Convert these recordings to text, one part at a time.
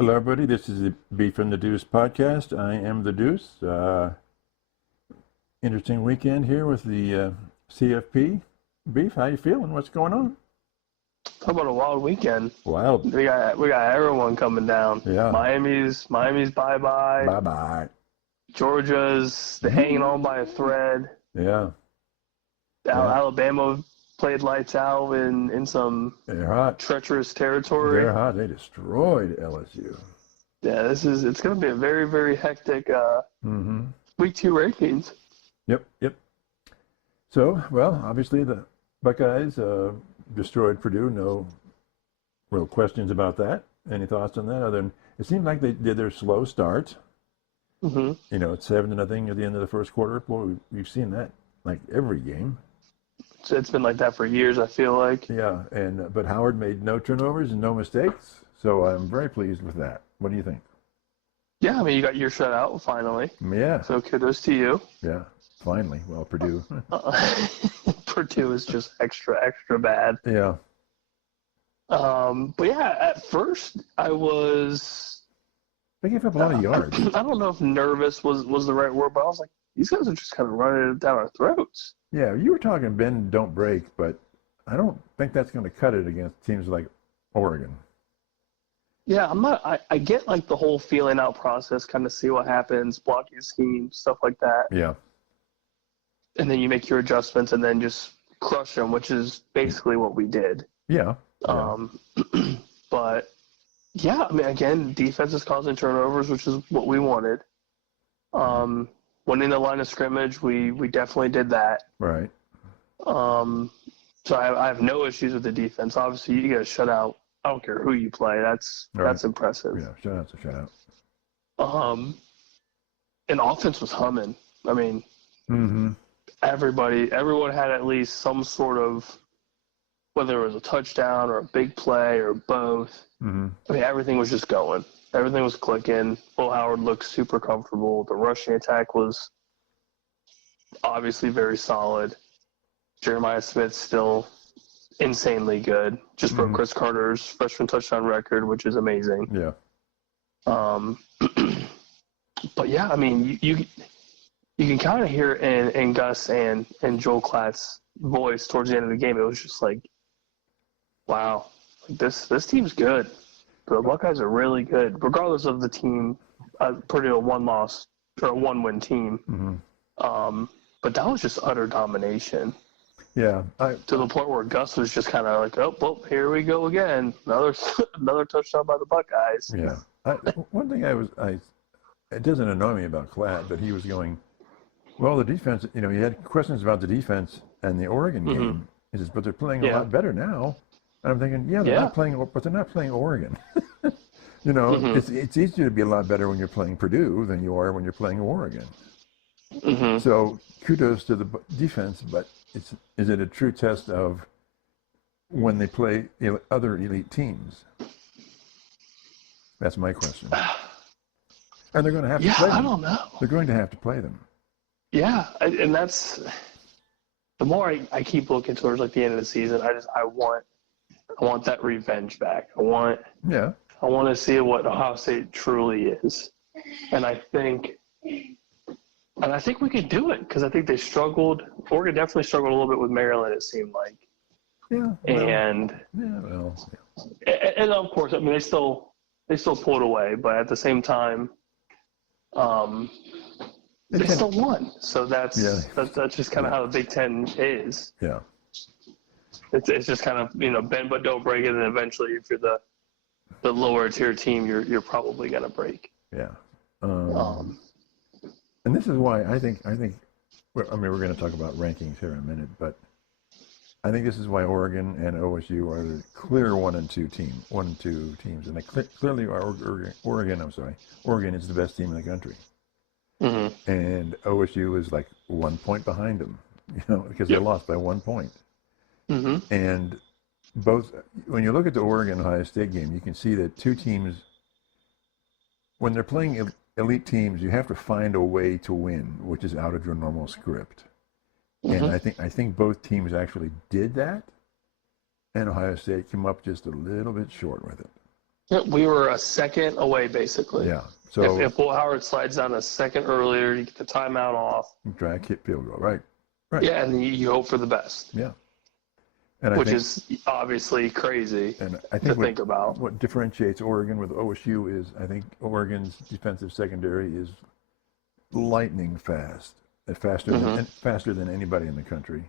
Hello, everybody. This is the Beef and the Deuce podcast. I am the Deuce. Interesting weekend here with the CFP. Beef, how you feeling? What's going on? How about a wild weekend? Wild. We got everyone coming down. Yeah. Miami's bye-bye. Bye-bye. Georgia's hanging on by a thread. Yeah. Alabama played lights out in some They're hot. treacherous territory. They're hot. They destroyed LSU. Yeah, it's going to be a very, very hectic week 2 rankings. Yep. So, well, obviously the Buckeyes destroyed Purdue. No real questions about that. Any thoughts on that? Other than it seemed like they did their slow start. Mm-hmm. You know, it's 7-0 at the end of the first quarter. Boy, we've seen that like every game. So it's been like that for years, I feel like. Yeah, but Howard made no turnovers and no mistakes, so I'm very pleased with that. What do you think? Yeah, I mean, you got your shutout finally. Yeah. So kudos to you. Yeah, finally. Well, Purdue. Purdue is just extra bad. Yeah. But yeah, at first I was. They gave up a lot of yards. I don't know if nervous was the right word, but I was like, these guys are just kind of running it down our throats. Yeah, you were talking bend, don't break, but I don't think that's going to cut it against teams like Oregon. Yeah, I'm not. I get like the whole feeling out process, kind of see what happens, blocking scheme, stuff like that. Yeah. And then you make your adjustments and then just crush them, which is basically what we did. Yeah. But yeah, I mean, again, defense is causing turnovers, which is what we wanted. Winning the line of scrimmage, we definitely did that. Right. So I have no issues with the defense. Obviously, you get a shutout. I don't care who you play. That's impressive. Yeah, shutout's a shutout. And offense was humming. I mean, everyone had at least some sort of, whether it was a touchdown or a big play or both. I mean, everything was just going. Everything was clicking. Will Howard looked super comfortable. The rushing attack was obviously very solid. Jeremiah Smith still insanely good. Just broke Chris Carter's freshman touchdown record, which is amazing. Yeah. But yeah, I mean, you can kind of hear in Gus and Joel Klatt's voice towards the end of the game. It was just like, wow, this team's good. The Buckeyes are really good, regardless of the team. Purdue a one-win team. But that was just utter domination. Yeah. To the point where Gus was just kind of like, oh, well, here we go again. Another touchdown by the Buckeyes. Yeah. One thing it doesn't annoy me about Klatt, but he was going, well, the defense, he had questions about the defense and the Oregon game. He says, but they're playing a lot better now. And I'm thinking, they're not playing, but they're not playing Oregon. It's easier to be a lot better when you're playing Purdue than you are when you're playing Oregon. So kudos to the defense, but is it a true test of when they play other elite teams? That's my question. And they're going to have to play them. I don't know. They're going to have to play them. Yeah, and that's the more I keep looking towards like the end of the season. I want that revenge back. I want to see what Ohio State truly is, and I think we could do it because I think they struggled. Oregon definitely struggled a little bit with Maryland. It seemed like. Yeah. And of course, I mean they still pulled away, but at the same time, they still won. So that's just kind of how the Big Ten is. Yeah. It's just kind of bend but don't break it, and eventually, if you're the lower tier team, you're probably gonna break. Yeah. And this is why I think we're going to talk about rankings here in a minute, but I think this is why Oregon and OSU are the clear 1 and 2 teams, and they clearly are Oregon. Oregon is the best team in the country, and OSU is like 1 point behind them, because they lost by 1 point. And both, when you look at the Oregon-Ohio State game, you can see that two teams, when they're playing elite teams, you have to find a way to win, which is out of your normal script. And I think both teams actually did that, and Ohio State came up just a little bit short with it. Yeah, we were a second away, basically. Yeah. So if Will Howard slides down a second earlier, you get the timeout off. Drag hit field goal, right? Right. Yeah, and you hope for the best. Yeah. And which is obviously crazy to think about. What differentiates Oregon with OSU is I think Oregon's defensive secondary is lightning fast, faster than anybody in the country.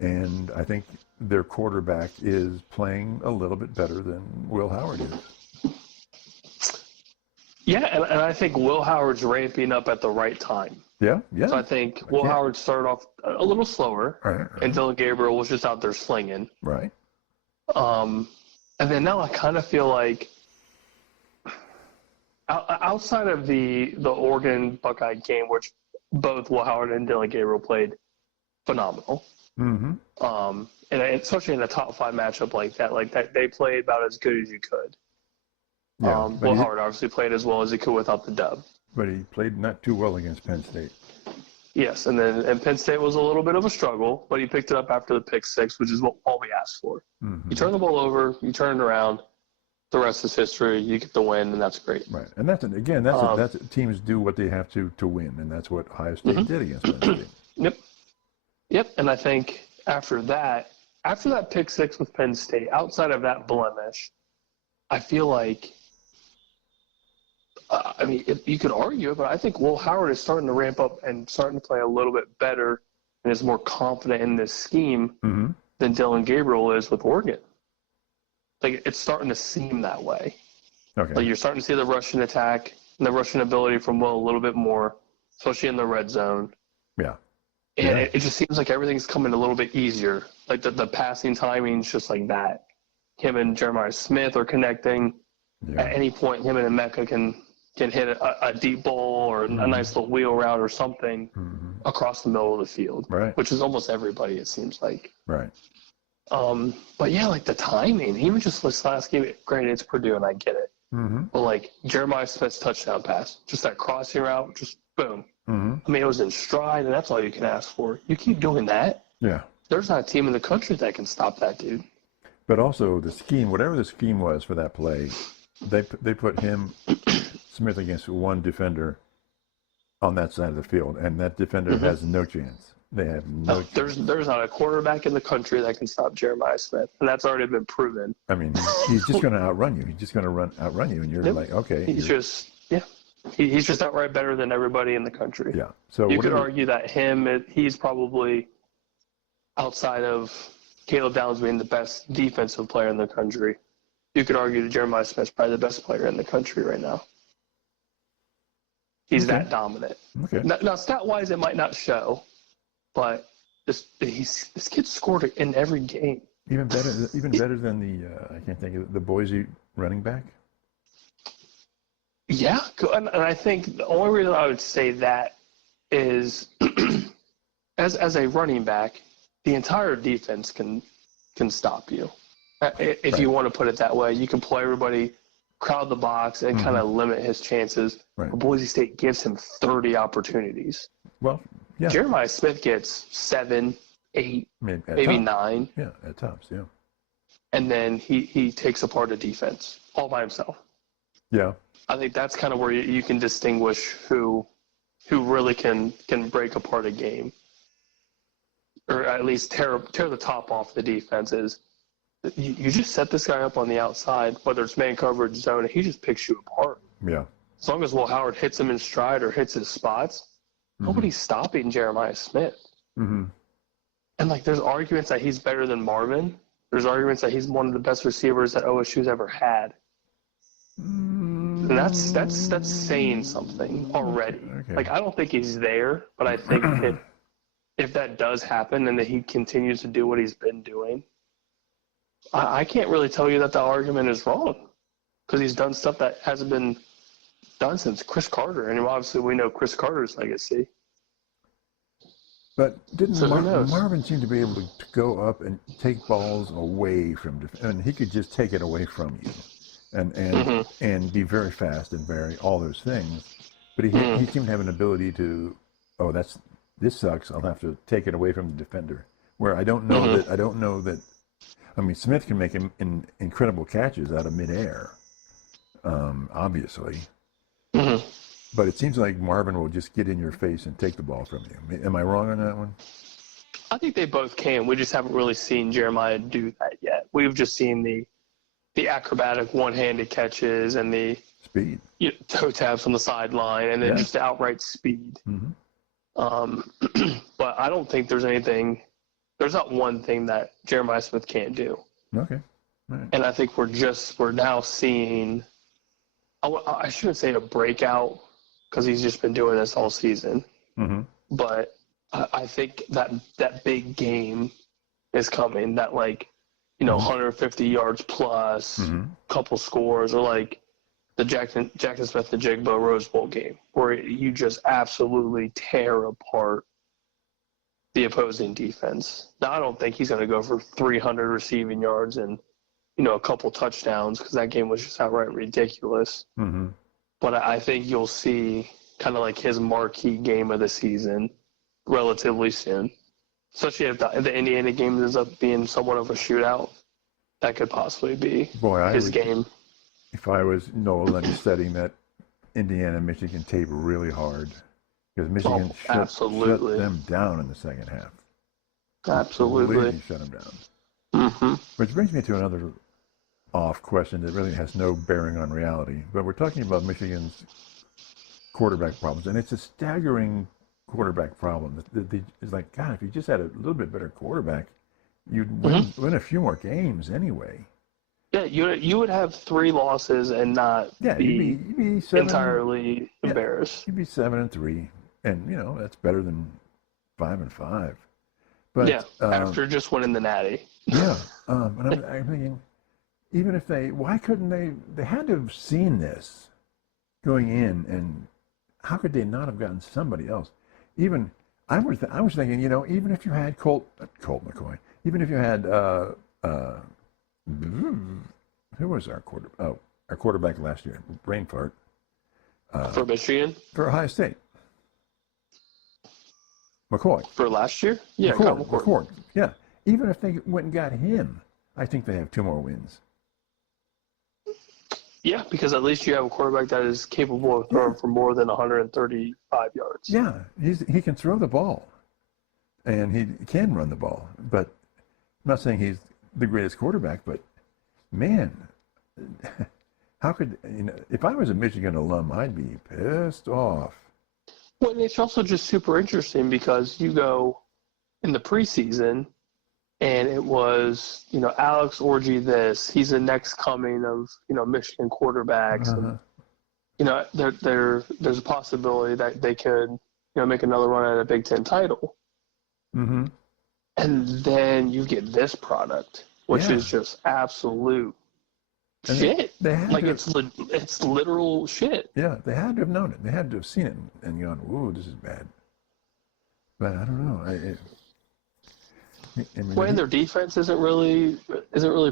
And I think their quarterback is playing a little bit better than Will Howard is. Yeah, and I think Will Howard's ramping up at the right time. Yeah. So I think Will Howard started off a little slower, right. And Dylan Gabriel was just out there slinging. Right. And then now I kind of feel like outside of the Oregon Buckeye game, which both Will Howard and Dylan Gabriel played phenomenal. Mm-hmm. And especially in a top 5 matchup like that, they played about as good as you could. Yeah, Will Howard obviously played as well as he could without the dub. But he played not too well against Penn State. Yes, and Penn State was a little bit of a struggle, but he picked it up after the pick 6, which is all we asked for. Mm-hmm. You turn the ball over, you turn it around, the rest is history. You get the win, and that's great. Right, and that's teams do what they have to win, and that's what Ohio State did against Penn State. Yep. And I think after that pick 6 with Penn State, outside of that blemish, I feel like. You could argue it, but I think Will Howard is starting to ramp up and starting to play a little bit better and is more confident in this scheme than Dylan Gabriel is with Oregon. Like, it's starting to seem that way. Okay. Like, you're starting to see the rushing attack and the rushing ability from Will a little bit more, especially in the red zone. Yeah. And it just seems like everything's coming a little bit easier. Like, the passing timing's just like that. Him and Jeremiah Smith are connecting. Yeah. At any point, him and Emeka can hit a deep ball or a nice little wheel route or something across the middle of the field, right? Which is almost everybody, it seems like. Right. But yeah, like the timing, even just this last game, granted it's Purdue and I get it, but like Jeremiah Smith's touchdown pass, just that crossing route, just boom. I mean, it was in stride, and that's all you can ask for. You keep doing that. Yeah. There's not a team in the country that can stop that dude. But also the scheme, whatever the scheme was for that play, they put him. Smith against one defender on that side of the field, and that defender has no chance. They have no chance. There's not a quarterback in the country that can stop Jeremiah Smith, and that's already been proven. I mean, he's just going to outrun you. He's just going to outrun you, and you're like, okay. He's just outright better than everybody in the country. Yeah. So you could argue that he's probably, outside of Caleb Downs being the best defensive player in the country, you could argue that Jeremiah Smith's probably the best player in the country right now. He's that dominant. Okay. Now, stat-wise, it might not show, but this kid scored in every game. Even better than the I can't think of the Boise running back. Yeah, and I think the only reason I would say that is as a running back, the entire defense can stop you. If you want to put it that way, you can play everybody, crowd the box, and kind of limit his chances. Right. Boise State gives him 30 opportunities. Well, yeah. Jeremiah Smith gets 7, 8, maybe 9. Yeah, at tops, yeah. And then he takes apart a defense all by himself. Yeah. I think that's kind of where you can distinguish who really can break apart a game, or at least tear the top off the defenses. You just set this guy up on the outside, whether it's man coverage, zone, and he just picks you apart. Yeah. As long as Will Howard hits him in stride or hits his spots, nobody's stopping Jeremiah Smith. And like, there's arguments that he's better than Marvin. There's arguments that he's one of the best receivers that OSU's ever had. And that's saying something already. Okay. Like, I don't think he's there, but I think if that does happen and that he continues to do what he's been doing, I can't really tell you that the argument is wrong, because he's done stuff that hasn't been done since Chris Carter, and obviously we know Chris Carter's legacy. But didn't Marvin seem to be able to go up and take balls away from and he could just take it away from you, and be very fast and very all those things. But he seemed to have an ability to, this sucks, I'll have to take it away from the defender. Where I don't know that. I mean, Smith can make incredible catches out of midair, obviously. Mm-hmm. But it seems like Marvin will just get in your face and take the ball from you. Am I wrong on that one? I think they both can. We just haven't really seen Jeremiah do that yet. We've just seen the acrobatic one-handed catches and the Speed. toe taps on the sideline, and then just the outright speed. Mm-hmm. But I don't think there's not one thing that Jeremiah Smith can't do. Okay. Right. And I think we're now seeing, I shouldn't say a breakout because he's just been doing this all season. Mm-hmm. But I think that big game is coming, that 150 yards plus, couple scores, or like the Jackson Smith-Njigba Rose Bowl game, where you just absolutely tear apart the opposing defense. Now, I don't think he's going to go for 300 receiving yards and a couple touchdowns, because that game was just outright ridiculous. Mm-hmm. But I think you'll see kind of like his marquee game of the season relatively soon. Especially if the Indiana game ends up being somewhat of a shootout, that could possibly be his game. If I was Noel, I'd be studying that Indiana-Michigan tape really hard, because Michigan shut them down in the second half. Absolutely. Completely shut them down. Mm-hmm. Which brings me to another off question that really has no bearing on reality. But we're talking about Michigan's quarterback problems, and it's a staggering quarterback problem. It's like, God, if you just had a little bit better quarterback, you'd win a few more games anyway. Yeah, you would have 3 losses and not be entirely embarrassed. You'd be 7-3, and that's better than 5-5. But after just winning the Natty. Yeah, and I'm thinking, even if why couldn't they had to have seen this going in, and how could they not have gotten somebody else? Even I was thinking, even if you had Colt McCoy, even if you had who was our quarterback last year? Brain fart. For Michigan? For Ohio State. McCoy. For last year? Yeah, McCoy. Yeah. Even if they went and got him, I think they have 2 more wins. Yeah, because at least you have a quarterback that is capable of throwing for more than 135 yards. Yeah, he can throw the ball, and he can run the ball. But I'm not saying he's the greatest quarterback, but man, how could if I was a Michigan alum, I'd be pissed off. Well, it's also just super interesting because you go in the preseason, and it was, Alex Orji this. He's the next coming of, Michigan quarterbacks. And, there's a possibility that they could, make another run at a Big Ten title. Mm-hmm. And then you get this product, which is just absolute shit. It's literal shit. Yeah, they had to have known it. They had to have seen it and gone, "Ooh, this is bad." But I don't know. When their defense isn't really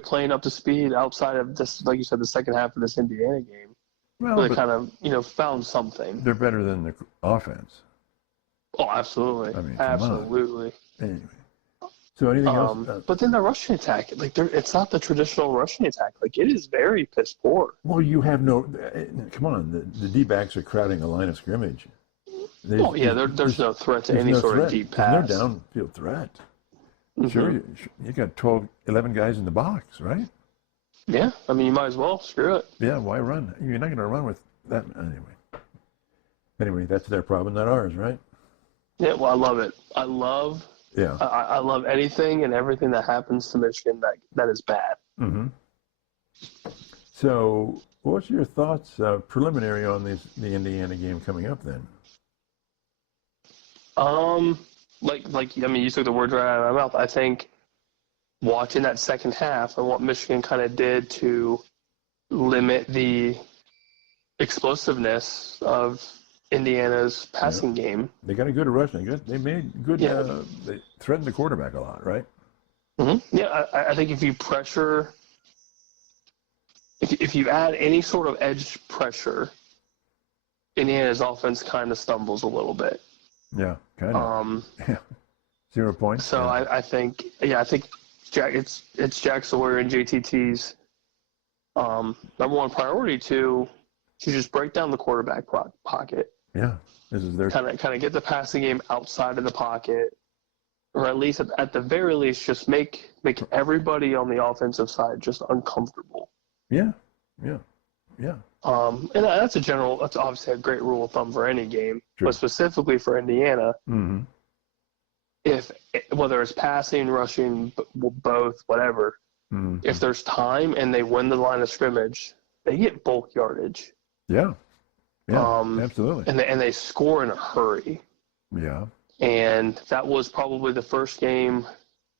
playing up to speed outside of this, like you said, the second half of this Indiana game. Well, they kind of found something. They're better than the offense. Oh, absolutely. I mean, absolutely. Anyway, so anything else? But then the rushing attack, it's not the traditional rushing attack. It is very piss poor. Well, you have no. Come on, the D-backs are crowding the line of scrimmage. There's no threat to any sort of deep pass. There's no downfield threat. Mm-hmm. Sure, you got 11 guys in the box, right? Yeah, I mean, you might as well. Screw it. Yeah, why run? You're not going to run with that anyway. That's their problem, not ours, right? Yeah, well, I love it. I love anything and everything that happens to Michigan that is bad. Mm-hmm. So, what's your thoughts preliminary on the Indiana game coming up then? You took the words right out of my mouth. I think watching that second half and what Michigan kind of did to limit the explosiveness of Indiana's passing game. They got a good rushing. They made good. They threatened the quarterback a lot, right? Mm-hmm. Yeah, I think if you pressure, if you add any sort of edge pressure, Indiana's offense kind of stumbles a little bit. Yeah, kind of. 0 points. So I think it's Jack Sawyer and JTT's number one priority to just break down the quarterback pocket. Yeah, this is their kind of get the passing game outside of the pocket, or at least at the very least, just make everybody on the offensive side just uncomfortable. Yeah. And that's obviously a great rule of thumb for any game, True. but specifically for Indiana, Mm-hmm. if whether it's passing, rushing, both, whatever, Mm-hmm. if there's time and they win the line of scrimmage, they get bulk yardage. Yeah, absolutely. And they score in a hurry. Yeah. And that was probably the first game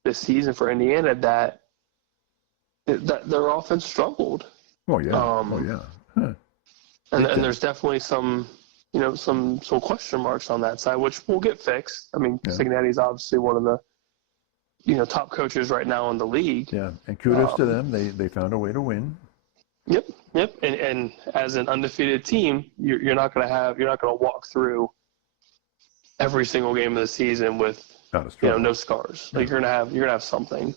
this season for Indiana that their offense struggled. Oh yeah. Huh. And there's definitely some question marks on that side, which will get fixed. I mean, Cincinnati's obviously one of the top coaches right now in the league. Yeah, and kudos to them. They found a way to win. Yep. And as an undefeated team, you're not going to walk through every single game of the season with no scars. Like you're gonna have something.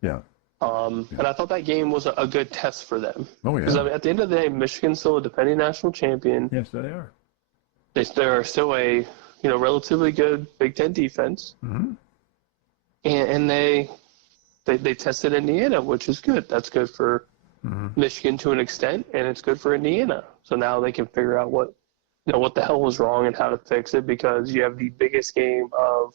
Yeah. And I thought that game was a good test for them. Oh yeah. Because at the end of the day, Michigan's still a defending national champion. Yes, they are. They're still a relatively good Big Ten defense. Mm-hmm. And they tested Indiana, which is good. That's good for Michigan to an extent, and it's good for Indiana. So now they can figure out what the hell was wrong and how to fix it, because you have the biggest game of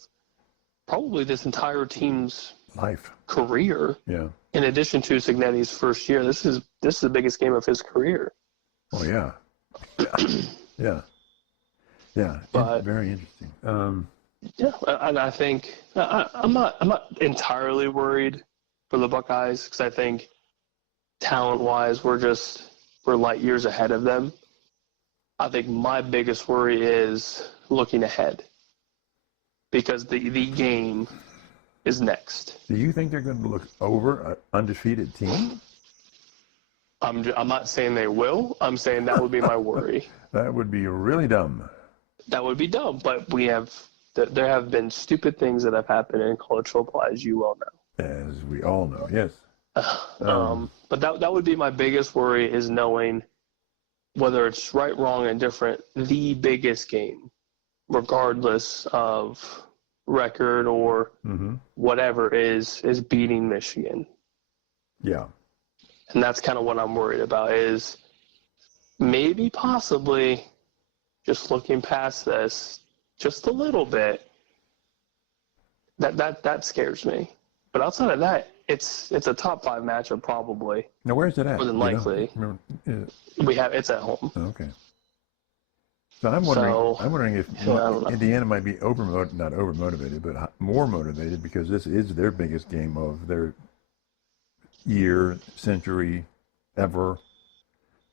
probably this entire team's life career. Yeah. In addition to Cignetti's first year, this is the biggest game of his career. Oh yeah. Yeah. But, it's very interesting. and I think I'm not entirely worried for the Buckeyes, because I think talent-wise we're light years ahead of them. I think my biggest worry is looking ahead, because the game is next. Do you think they're going to look over an undefeated team? I'm not saying they will. I'm saying that would be my worry. That would be really dumb. That would be dumb, but there have been stupid things that have happened in college football, as you well know. As we all know, yes. But that would be my biggest worry, is knowing whether it's right, wrong, and different, the biggest game, regardless of record or whatever, is beating Michigan. Yeah. And that's kind of what I'm worried about, is maybe possibly just looking past this just a little bit, that scares me. But outside of that, it's a top 5 matchup probably. Now where's it at? More than likely. It's at home. Okay. So I'm wondering if Indiana might be not overmotivated, but more motivated, because this is their biggest game of their year, century, ever.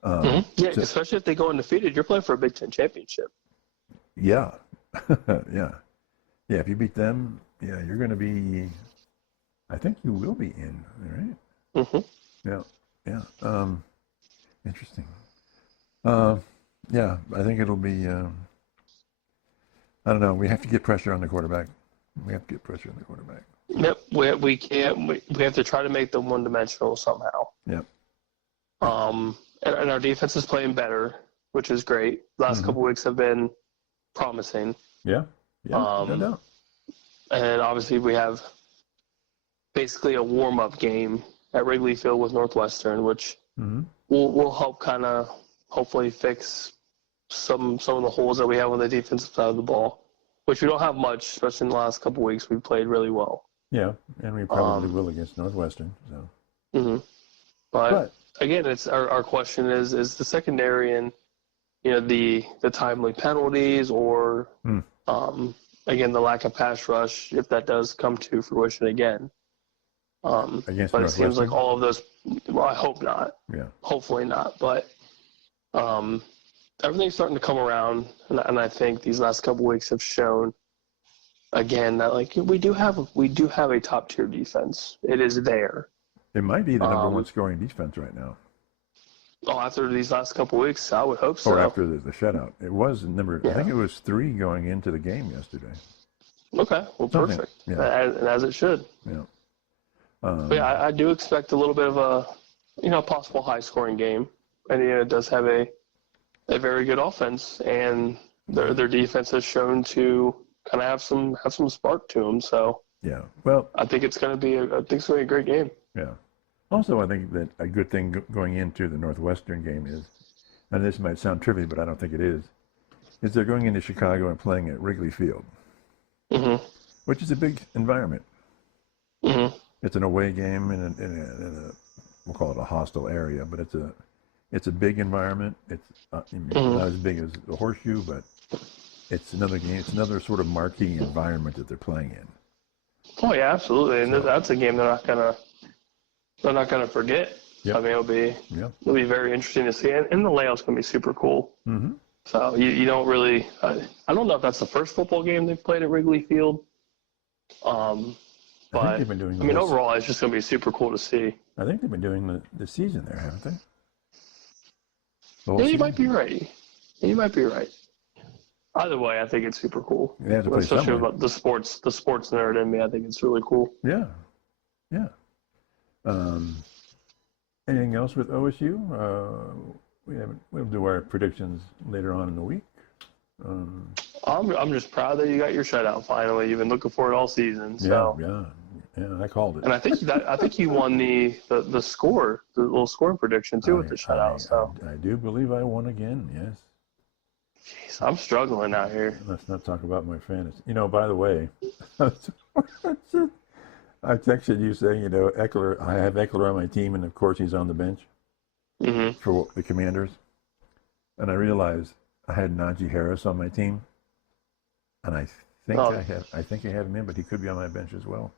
Yeah, especially if they go undefeated, you're playing for a Big Ten championship. Yeah. Yeah. If you beat them, you're going to be, I think you will be in, right? Yeah. Interesting. Yeah, I think it'll be, I don't know, we have to get pressure on the quarterback. Yep, we can't. We have to try to make them one-dimensional somehow. Yep. And our defense is playing better, which is great. Last couple weeks have been promising. Yeah, no doubt. And obviously we have basically a warm-up game at Wrigley Field with Northwestern, which will help kind of hopefully fix some of the holes that we have on the defensive side of the ball, which we don't have much, especially in the last couple of weeks. We've played really well. Yeah, and we probably will against Northwestern. So. But again, it's our question is the secondary and the timely penalties, or again the lack of pass rush, if that does come to fruition again. Against but it seems like all of those. Well, I hope not. Yeah. Hopefully not. But everything's starting to come around, and I think these last couple weeks have shown again that we do have a top tier defense. It is there. It might be the number one scoring defense right now. Oh, after these last couple weeks, I would hope so. Or after the shutout. It was I think it was 3 going into the game yesterday. Okay, well, perfect. Yeah. As it should. Yeah. But I do expect a little bit of possible high-scoring game. And it does have a very good offense, and their defense has shown to kind of have some spark to them. So Yeah. Well, I think it's going to be a great game. yeah. Also, I think that a good thing going into the Northwestern game is, and this might sound trivial, but I don't think it is they're going into Chicago and playing at Wrigley Field, which is a big environment. It's an away game in a we'll call it a hostile area, but it's a big environment. It's not as big as the Horseshoe, but it's another game. It's another sort of marquee environment that they're playing in. Oh yeah, absolutely, and that's a game they're not gonna forget. Yep. I mean, it'll be very interesting to see, and the layout's gonna be super cool. So you don't really, I don't know if that's the first football game they've played at Wrigley Field. But I think they've been doing overall, it's just gonna be super cool to see. I think they've been doing the season there, haven't they? Yeah, you might be right. Either way, I think it's super cool. They have to play Especially somewhere. about the sports nerd in me. I think it's really cool. Yeah. Anything else with OSU? We'll do our predictions later on in the week. I'm just proud that you got your shutout finally. You've been looking for it all season. So. Yeah, I called it. And I think you won the score, the little score prediction too with the shutout. I do believe I won again. Yes. Jeez, I'm struggling out here. Let's not talk about my fantasy. By the way, I texted you saying, Eckler. I have Eckler on my team, and of course he's on the bench for the Commanders. And I realized I had Najee Harris on my team, and I think I have him in, but he could be on my bench as well.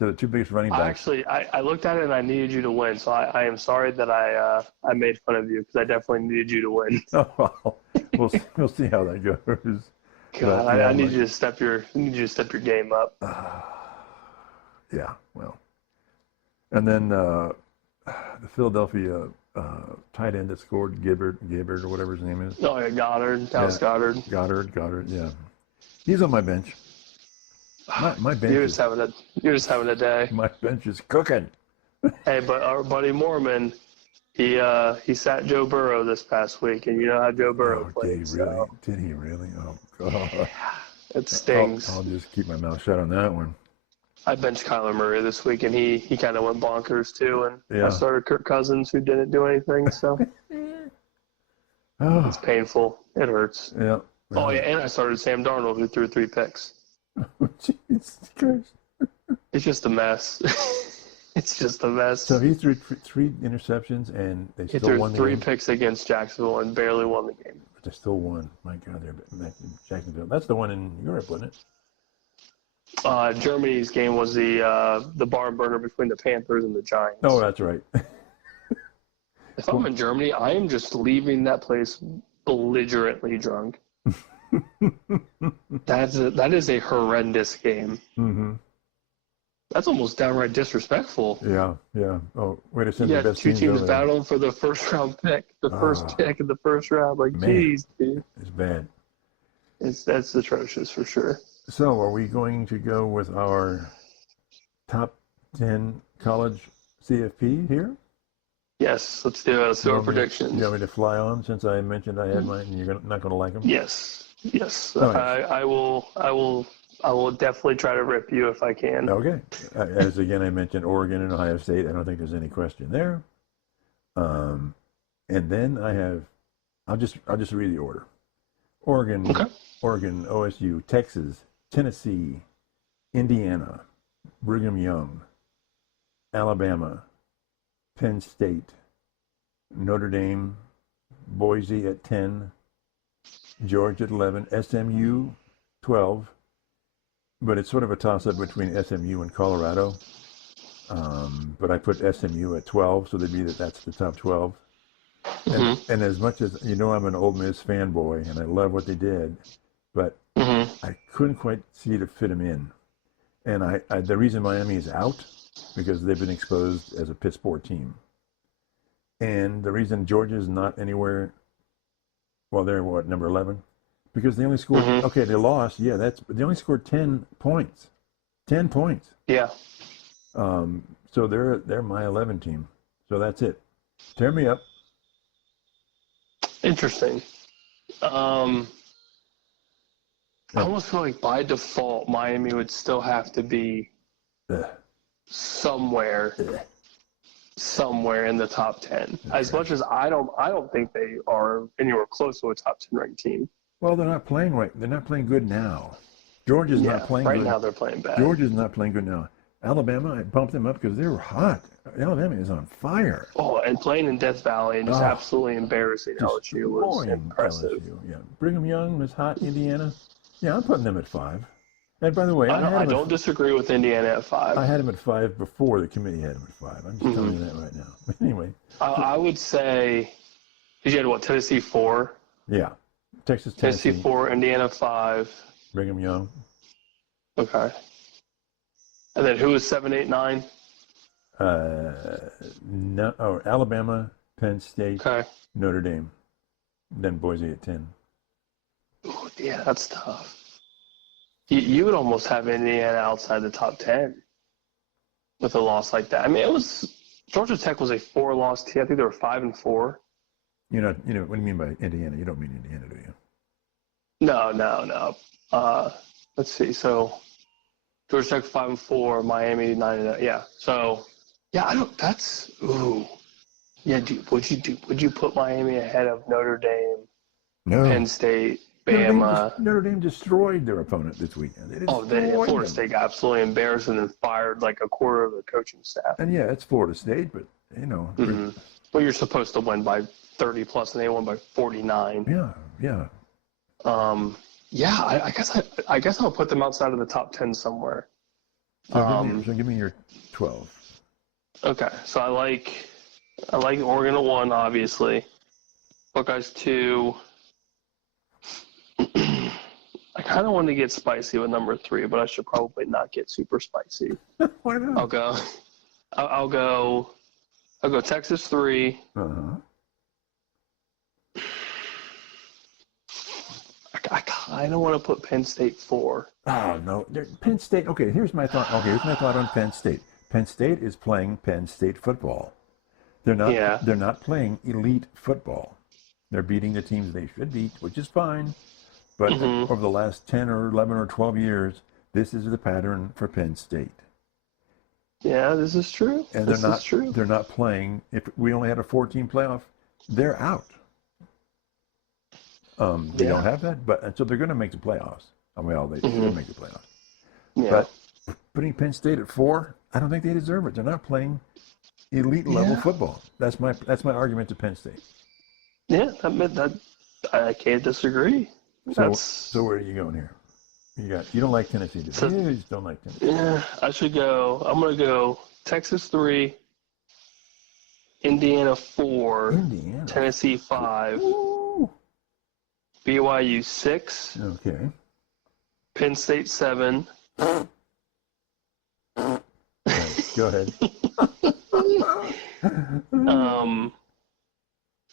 So the two biggest running backs. I looked at it and I needed you to win, so I am sorry that I made fun of you because I definitely needed you to win. Oh, well, we'll see how that goes. God, I need you to step your game up. Yeah, well, and then the Philadelphia tight end that scored, Gibbard or whatever his name is. Oh yeah, Goddard, Dallas Goddard. Goddard, yeah, he's on my bench. My bench. You're just having a day. My bench is cooking. Hey, but our buddy Mormon, he sat Joe Burrow this past week, and you know how Joe Burrow plays. Did he really? Oh God. Yeah, it stings. I'll just keep my mouth shut on that one. I benched Kyler Murray this week, and he kind of went bonkers too. And I started Kirk Cousins, who didn't do anything. So it's painful. It hurts. Yeah. Oh yeah, and I started Sam Darnold, who threw 3 picks. Jesus Christ. It's just a mess. It's just a mess. So he threw 3 interceptions, and they still won the game. He game? threw 3 picks against Jacksonville and barely won the game. But they still won. My God, they're Jacksonville. That's the one in Europe, wasn't it? Germany's game was the barn burner between the Panthers and the Giants. Oh, that's right. If I'm in Germany, I am just leaving that place belligerently drunk. That is a horrendous game. That's almost downright disrespectful. Yeah. Oh, way to send the best 2 teams over battling for the first round pick, first pick in the first round. Like, geez, dude. It's bad. That's atrocious for sure. So, are we going to go with our top 10 college CFP here? Yes, let's do it. Let's do our predictions. You want me to fly on since I mentioned I had mine and you're not going to like them? Yes. Right. I will definitely try to rip you if I can. Okay. As again I mentioned, Oregon and Ohio State. I don't think there's any question there. And then I'll just read the order. Oregon, OSU, Texas, Tennessee, Indiana, Brigham Young, Alabama, Penn State, Notre Dame, Boise at 10, Georgia at 11, SMU 12, but it's sort of a toss-up between SMU and Colorado. But I put SMU at 12, so that's the top 12. And as much as, I'm an Ole Miss fanboy, and I love what they did, but I couldn't quite see to fit them in. And the reason Miami is out, because they've been exposed as a piss poor team. And the reason Georgia is not anywhere, well, they're number 11? Because they only scored, okay, they lost, they only scored 10 points. 10 points. Yeah. So they're my 11 team. So that's it. Tear me up. Interesting. I almost feel like by default, Miami would still have to be somewhere in the top 10. As much as I don't think they are anywhere close to a top 10 ranked team. Well, they're not playing right. They're not playing good now. Georgia's not playing good. Right now they're playing bad. Georgia's not playing good now. Alabama, I bumped them up because they were hot. Alabama is on fire. Oh, and playing in Death Valley and just absolutely embarrassing LSU was impressive. LSU, yeah. Brigham Young was hot. Indiana. Yeah, I'm putting them at 5. And by the way, I don't disagree with Indiana at 5. I had them at 5 before the committee had them at 5. I'm just telling you that right now. But anyway. I would say, you had what, Tennessee 4? Yeah. Tennessee 4, Indiana 5. Brigham Young. Okay. And then who was 7, 8, 9? Alabama, Penn State, okay. Notre Dame, then Boise at 10. Ooh, yeah, that's tough. You would almost have Indiana outside the top 10 with a loss like that. I mean, Georgia Tech was a 4-loss team. I think they were 5-4. What do you mean by Indiana? You don't mean Indiana, do you? No. Let's see. So Georgia Tech 5-4, Miami 9-0. Yeah. So yeah, Yeah. Would you put Miami ahead of Notre Dame, Penn State, Bama? Notre Dame destroyed their opponent this weekend. Florida State got absolutely embarrassed and then fired like a quarter of the coaching staff. And yeah, it's Florida State, but Well, you're supposed to win by 30 plus, and they won by 49. Yeah. I guess I'll put them outside of the top 10 somewhere. So give me your 12. Okay, so I like Oregon at 1, obviously. Buckeyes 2. I kind of wanted to get spicy with number 3, but I should probably not get super spicy. Why not? I'll go Texas 3. Uh-huh. I kind of want to put Penn State 4. Oh, no. Penn State. Okay, here's my thought on Penn State. Penn State is playing Penn State football. They're not playing elite football. They're beating the teams they should beat, which is fine. But over the last 10 or 11 or 12 years, this is the pattern for Penn State. Yeah, this is true. And they're not playing. If we only had a 14 playoff, they're out. They don't have that, and so they're going to make the playoffs. Well, they should make the playoffs. Yeah. But putting Penn State at 4, I don't think they deserve it. They're not playing elite level football. That's my argument to Penn State. Yeah, I can't disagree. So where are you going here? You don't like Tennessee, do you? You just don't like Tennessee. Yeah, I'm going to go Texas 3, Indiana 4, Tennessee 5, Ooh. BYU 6, okay, Penn State 7. Go ahead.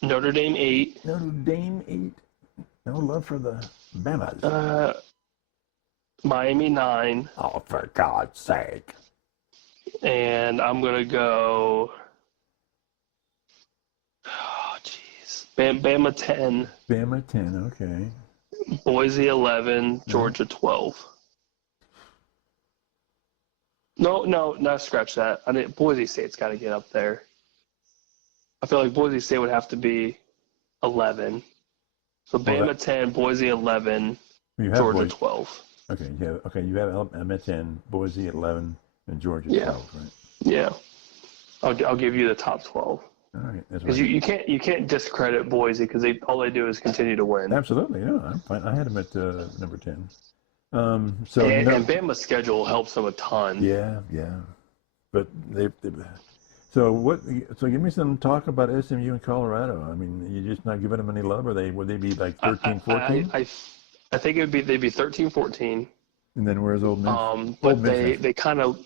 Notre Dame 8. Notre Dame 8. No love for the Bamas. Miami 9. Oh, for God's sake. And I'm going to go... Oh, jeez. Bama 10. Bama 10, okay. Boise 11. Georgia 12. No, scratch that. Boise State's got to get up there. I feel like Boise State would have to be 11. So Bama 10, Boise 11, Georgia 12. Okay, you have Alabama 10, Boise 11, and Georgia 12, right? Yeah. I'll give you the top 12. All right, because you can't discredit Boise because all they do is continue to win. Absolutely, yeah, I'm fine. I had them at number 10. And Bama's schedule helps them a ton. Yeah, but So give me some talk about SMU and Colorado. I mean, you're just not giving them any love, or would they be like 13, 14? I think they'd be 13, 14. And then where's Old Miss? But they kind of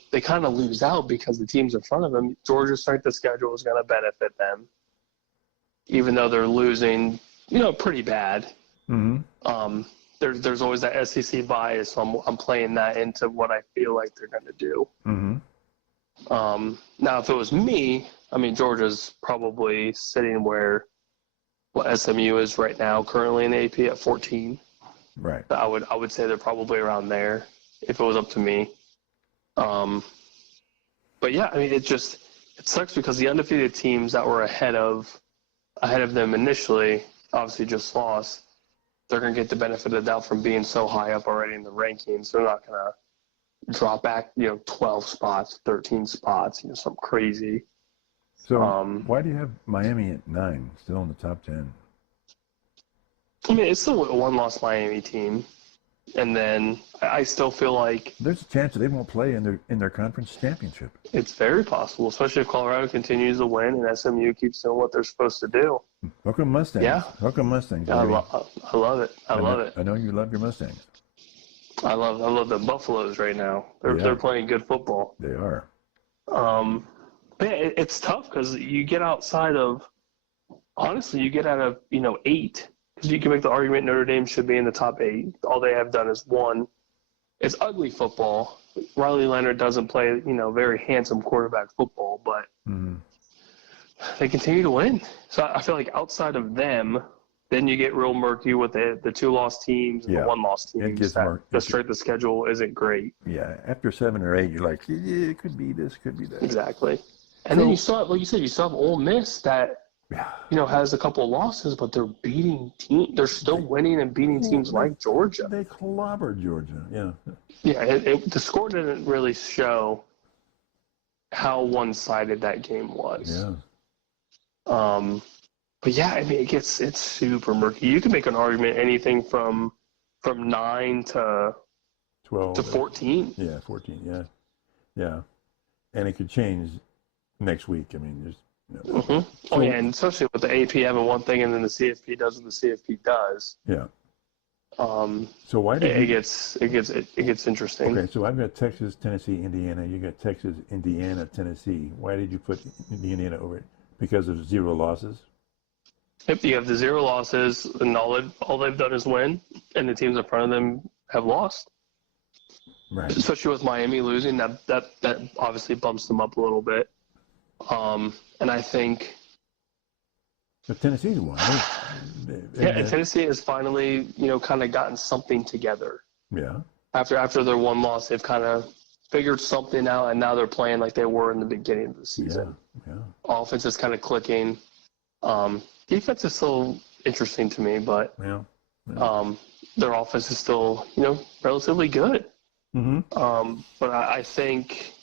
lose out because the teams in front of them, Georgia's strength of schedule is going to benefit them, even though they're losing, pretty bad. Mm-hmm. There's always that SEC bias, so I'm playing that into what I feel like they're going to do. Mm-hmm. Now, if it was me, I mean, Georgia's probably sitting where SMU is right now, currently in the AP at 14. Right. I would say they're probably around there if it was up to me. But yeah, I mean, it sucks because the undefeated teams that were ahead of them initially obviously just lost. They're going to get the benefit of the doubt from being so high up already in the rankings. They're not going to drop back, 12 spots, 13 spots, something crazy. So why do you have Miami at 9, still in the top 10? I mean, it's still a one-loss Miami team. And then I still feel like there's a chance that they won't play in their conference championship. It's very possible, especially if Colorado continues to win and SMU keeps doing what they're supposed to do. Hook 'em Mustangs. Yeah. Hook 'em Mustangs. I love it. I love it. I know you love your Mustangs. I love the Buffaloes right now. They're playing good football. They are. But it's tough because you get outside of, honestly, you get out of 8. Because you can make the argument Notre Dame should be in the top 8. All they have done is won. It's ugly football. Riley Leonard doesn't play, very handsome quarterback football, but they continue to win. So I feel like outside of them, then you get real murky with the 2-loss teams and the 1-loss teams. The strength of schedule isn't great. Yeah, after 7 or 8, you're like, yeah, it could be this, could be that. Exactly. And then you still have, like you said, you still have Ole Miss that has a couple of losses, but they're beating teams. They're still winning and beating teams like Georgia. They clobbered Georgia, yeah. Yeah, the score didn't really show how one-sided that game was. Yeah. But yeah, I mean, it's super murky. You can make an argument anything from 9 to 12 to 14. Yeah, 14. Yeah, and it could change next week. I mean, there's. Oh yeah, and especially with the AP having one thing and then the CFP does what the CFP does. Yeah. So why did it gets interesting? Okay, so I've got Texas, Tennessee, Indiana. You got Texas, Indiana, Tennessee. Why did you put Indiana over it? Because of 0 losses? If you have the 0 losses, and all they've done is win, and the teams in front of them have lost. Right. Especially with Miami losing, that obviously bumps them up a little bit. And I think. But Tennessee's won. And Tennessee has finally, kind of gotten something together. Yeah. After their 1 loss, they've kind of figured something out, and now they're playing like they were in the beginning of the season. Yeah. Offense is kind of clicking. Defense is still interesting to me, but their offense is still, relatively good. Mm-hmm. But I think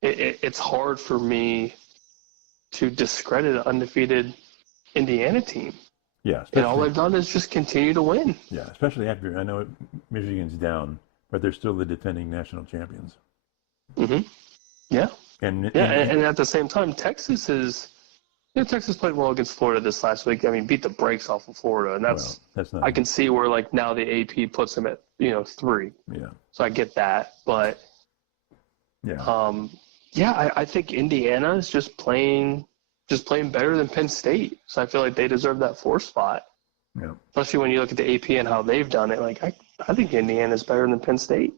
it's hard for me to discredit an undefeated Indiana team. Yeah. And all they've done is just continue to win. Yeah, especially after, I know Michigan's down, but they're still the defending national champions. Mm-hmm. Yeah. And at the same time, Texas played well against Florida this last week. I mean, beat the brakes off of Florida, and that's not. I can see where now the AP puts them at 3. Yeah. So I get that, but I think Indiana is just playing better than Penn State. So I feel like they deserve that 4 spot. Yeah. Especially when you look at the AP and how they've done it. Like I think Indiana's better than Penn State.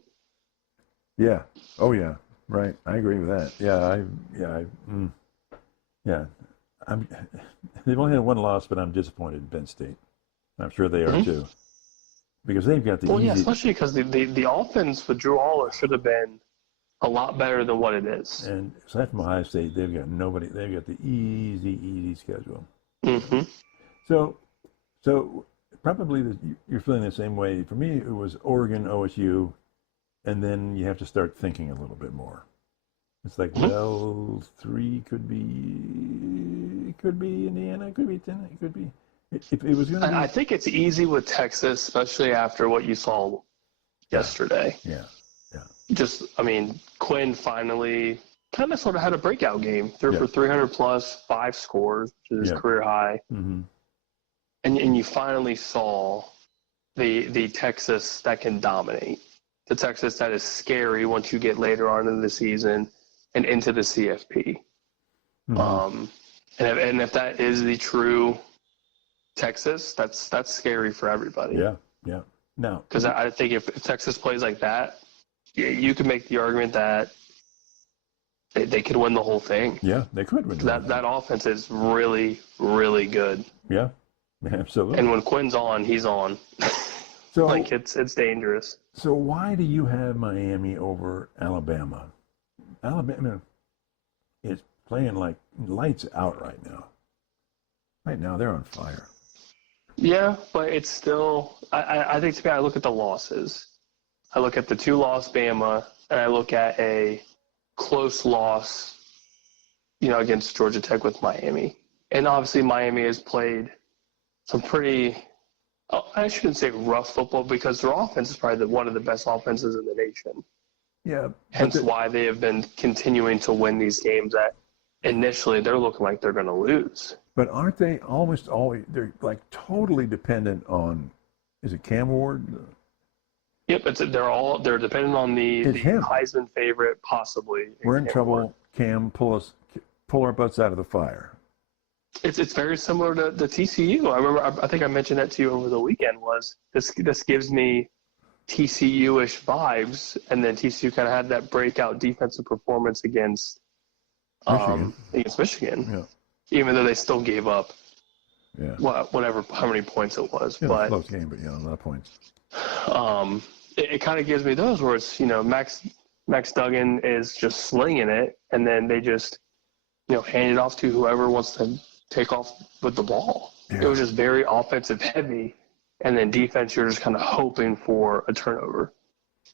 Yeah. Oh yeah. Right. I agree with that. They've only had 1 loss, but I'm disappointed in Penn State. I'm sure they are too, because they've got the easy. Yeah, especially because the offense with Drew Aller should have been a lot better than what it is. And aside from Ohio State, they've got nobody. They've got the easy schedule. Mm-hmm. So probably you're feeling the same way. For me, it was Oregon, OSU, and then you have to start thinking a little bit more. It's like, 3 could be Indiana, could be 10, it could be. If it was going to be. I think it's easy with Texas, especially after what you saw yesterday. Yeah. Quinn finally kind of sort of had a breakout game. Threw for 300 plus, 5 scores, which is his career high. Mm-hmm. And you finally saw the Texas that can dominate. The Texas that is scary once you get later on in the season and into the CFP. Mm-hmm. And if that is the true Texas, that's scary for everybody. Yeah. No. Because I think if Texas plays like that, you can make the argument that they could win the whole thing. Yeah, they could win. That offense is really, really good. Yeah, absolutely. And when Quinn's on, he's on. So like it's dangerous. So why do you have Miami over Alabama? Alabama is playing like lights out right now. Right now, they're on fire. Yeah, but it's still. I think to me, I look at the losses. I look at the 2-loss Bama, and I look at a close loss, against Georgia Tech with Miami. And obviously, Miami has played some pretty. I shouldn't say rough football because their offense is probably one of the best offenses in the nation. Yeah. Hence why they have been continuing to win these games that initially they're looking like they're going to lose. But aren't they almost always, they're like totally dependent on, is it Cam Ward? Yep, they're dependent on the Heisman favorite, possibly. We're in trouble. Cam, pull our butts out of the fire. It's very similar to the TCU. I think I mentioned that to you over the weekend. Was this gives me TCU-ish vibes, and then TCU kind of had that breakout defensive performance against Michigan. Yeah. Even though they still gave up. Yeah. How many points it was, yeah, but close game, but a lot of points. It kind of gives me those where it's Max Duggan is just slinging it, and then they just hand it off to whoever wants to take off with the ball. Yeah. It was just very offensive heavy, and then defense you're just kind of hoping for a turnover.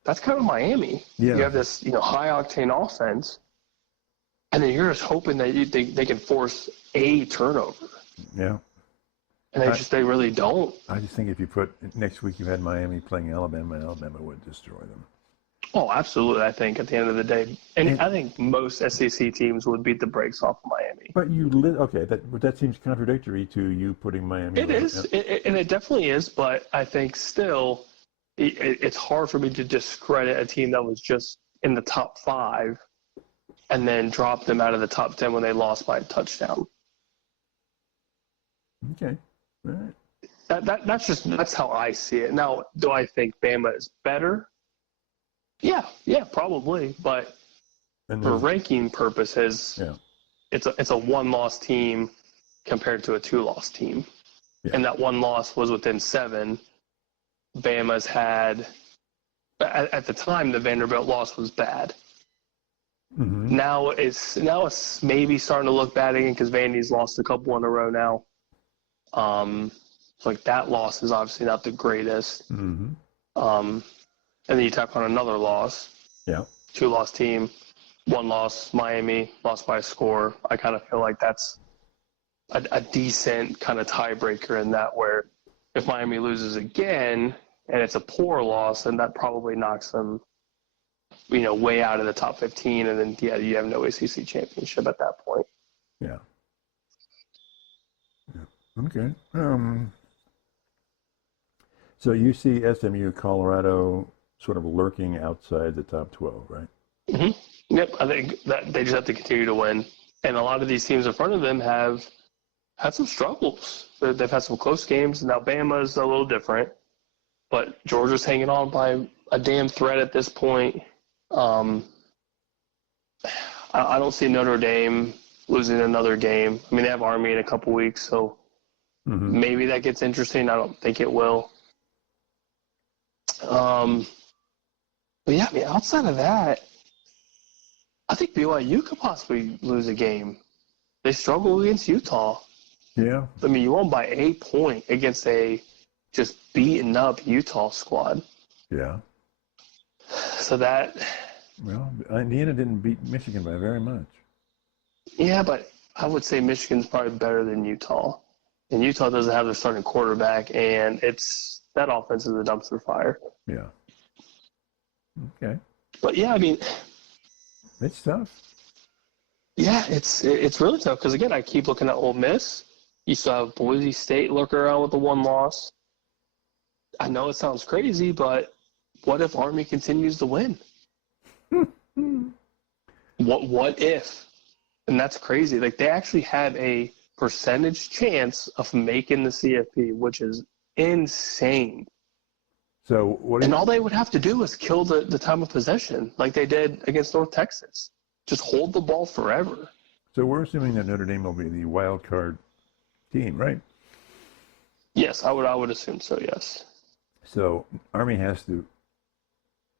That's kind of Miami. Yeah. You have this high octane offense, and then you're just hoping that they can force a turnover. Yeah. And they really don't. I just think if you put next week you had Miami playing Alabama, and Alabama would destroy them. Oh, absolutely. I think at the end of the day, and I think most SEC teams would beat the brakes off of Miami. But that seems contradictory to you putting Miami. It is, and it definitely is. But I think still, it's hard for me to discredit a team that was just in the top 5, and then drop them out of the top 10 when they lost by a touchdown. Okay. All right. That's how I see it. Now, do I think Bama is better? Yeah, probably. But for ranking purposes, it's a 1-loss team compared to a 2-loss team, and that 1 loss was within 7. Bama's had at the time the Vanderbilt loss was bad. Mm-hmm. Now it's maybe starting to look bad again because Vandy's lost a couple in a row now. Like that loss is obviously not the greatest. Mm-hmm. And then you tack on another loss. Yeah. 2-loss team, 1 loss, Miami, lost by a score. I kind of feel like that's a decent kind of tiebreaker in that where if Miami loses again and it's a poor loss, then that probably knocks them, way out of the top 15. And then, you have no ACC championship at that point. Yeah. Okay. So you see SMU, Colorado sort of lurking outside the top 12, right? Mm-hmm. Yep. I think that they just have to continue to win. And a lot of these teams in front of them have had some struggles. They've had some close games. Now Bama's a little different, but Georgia's hanging on by a damn thread at this point. I don't see Notre Dame losing another game. I mean, they have Army in a couple weeks, so maybe that gets interesting. I don't think it will. But yeah, I mean, outside of that, I think BYU could possibly lose a game. They struggle against Utah. Yeah. I mean, you won by a point against a just beaten up Utah squad. Yeah. So that. Well, Indiana didn't beat Michigan by very much. Yeah, but I would say Michigan's probably better than Utah. And Utah doesn't have their starting quarterback, and that offense is a dumpster fire. Yeah. Okay. But yeah, I mean, it's tough. Yeah, it's really tough because again, I keep looking at Ole Miss. You still have Boise State lurking around with the 1 loss. I know it sounds crazy, but what if Army continues to win? What if? And that's crazy. Like they actually have a percentage chance of making the CFP, which is insane. So and all they would have to do is kill the time of possession, like they did against North Texas. just hold the ball forever. So we're assuming that Notre Dame will be the wild card team, right? Yes, I would assume so, yes. So Army has to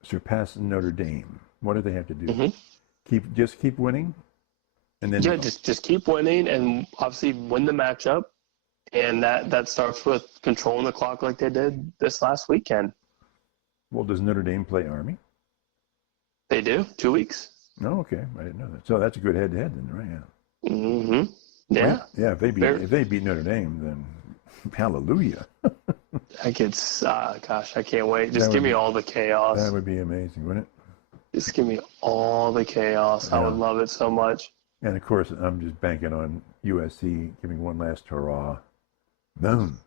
surpass Notre Dame. What do they have to do? Mm-hmm. Keep winning, and then just keep winning, and obviously win the matchup, and that starts with controlling the clock like they did this last weekend. Well, does Notre Dame play Army? They do 2 weeks. No, okay, I didn't know that. So that's a good head-to-head, then, right? Yeah. Mm-hmm. Yeah. Yeah. If they beat Notre Dame, then hallelujah. I can't wait. Just give me all the chaos. That would be amazing, wouldn't it? Just give me all the chaos. Yeah. I would love it so much. And of course, I'm just banking on USC giving one last hurrah. Boom.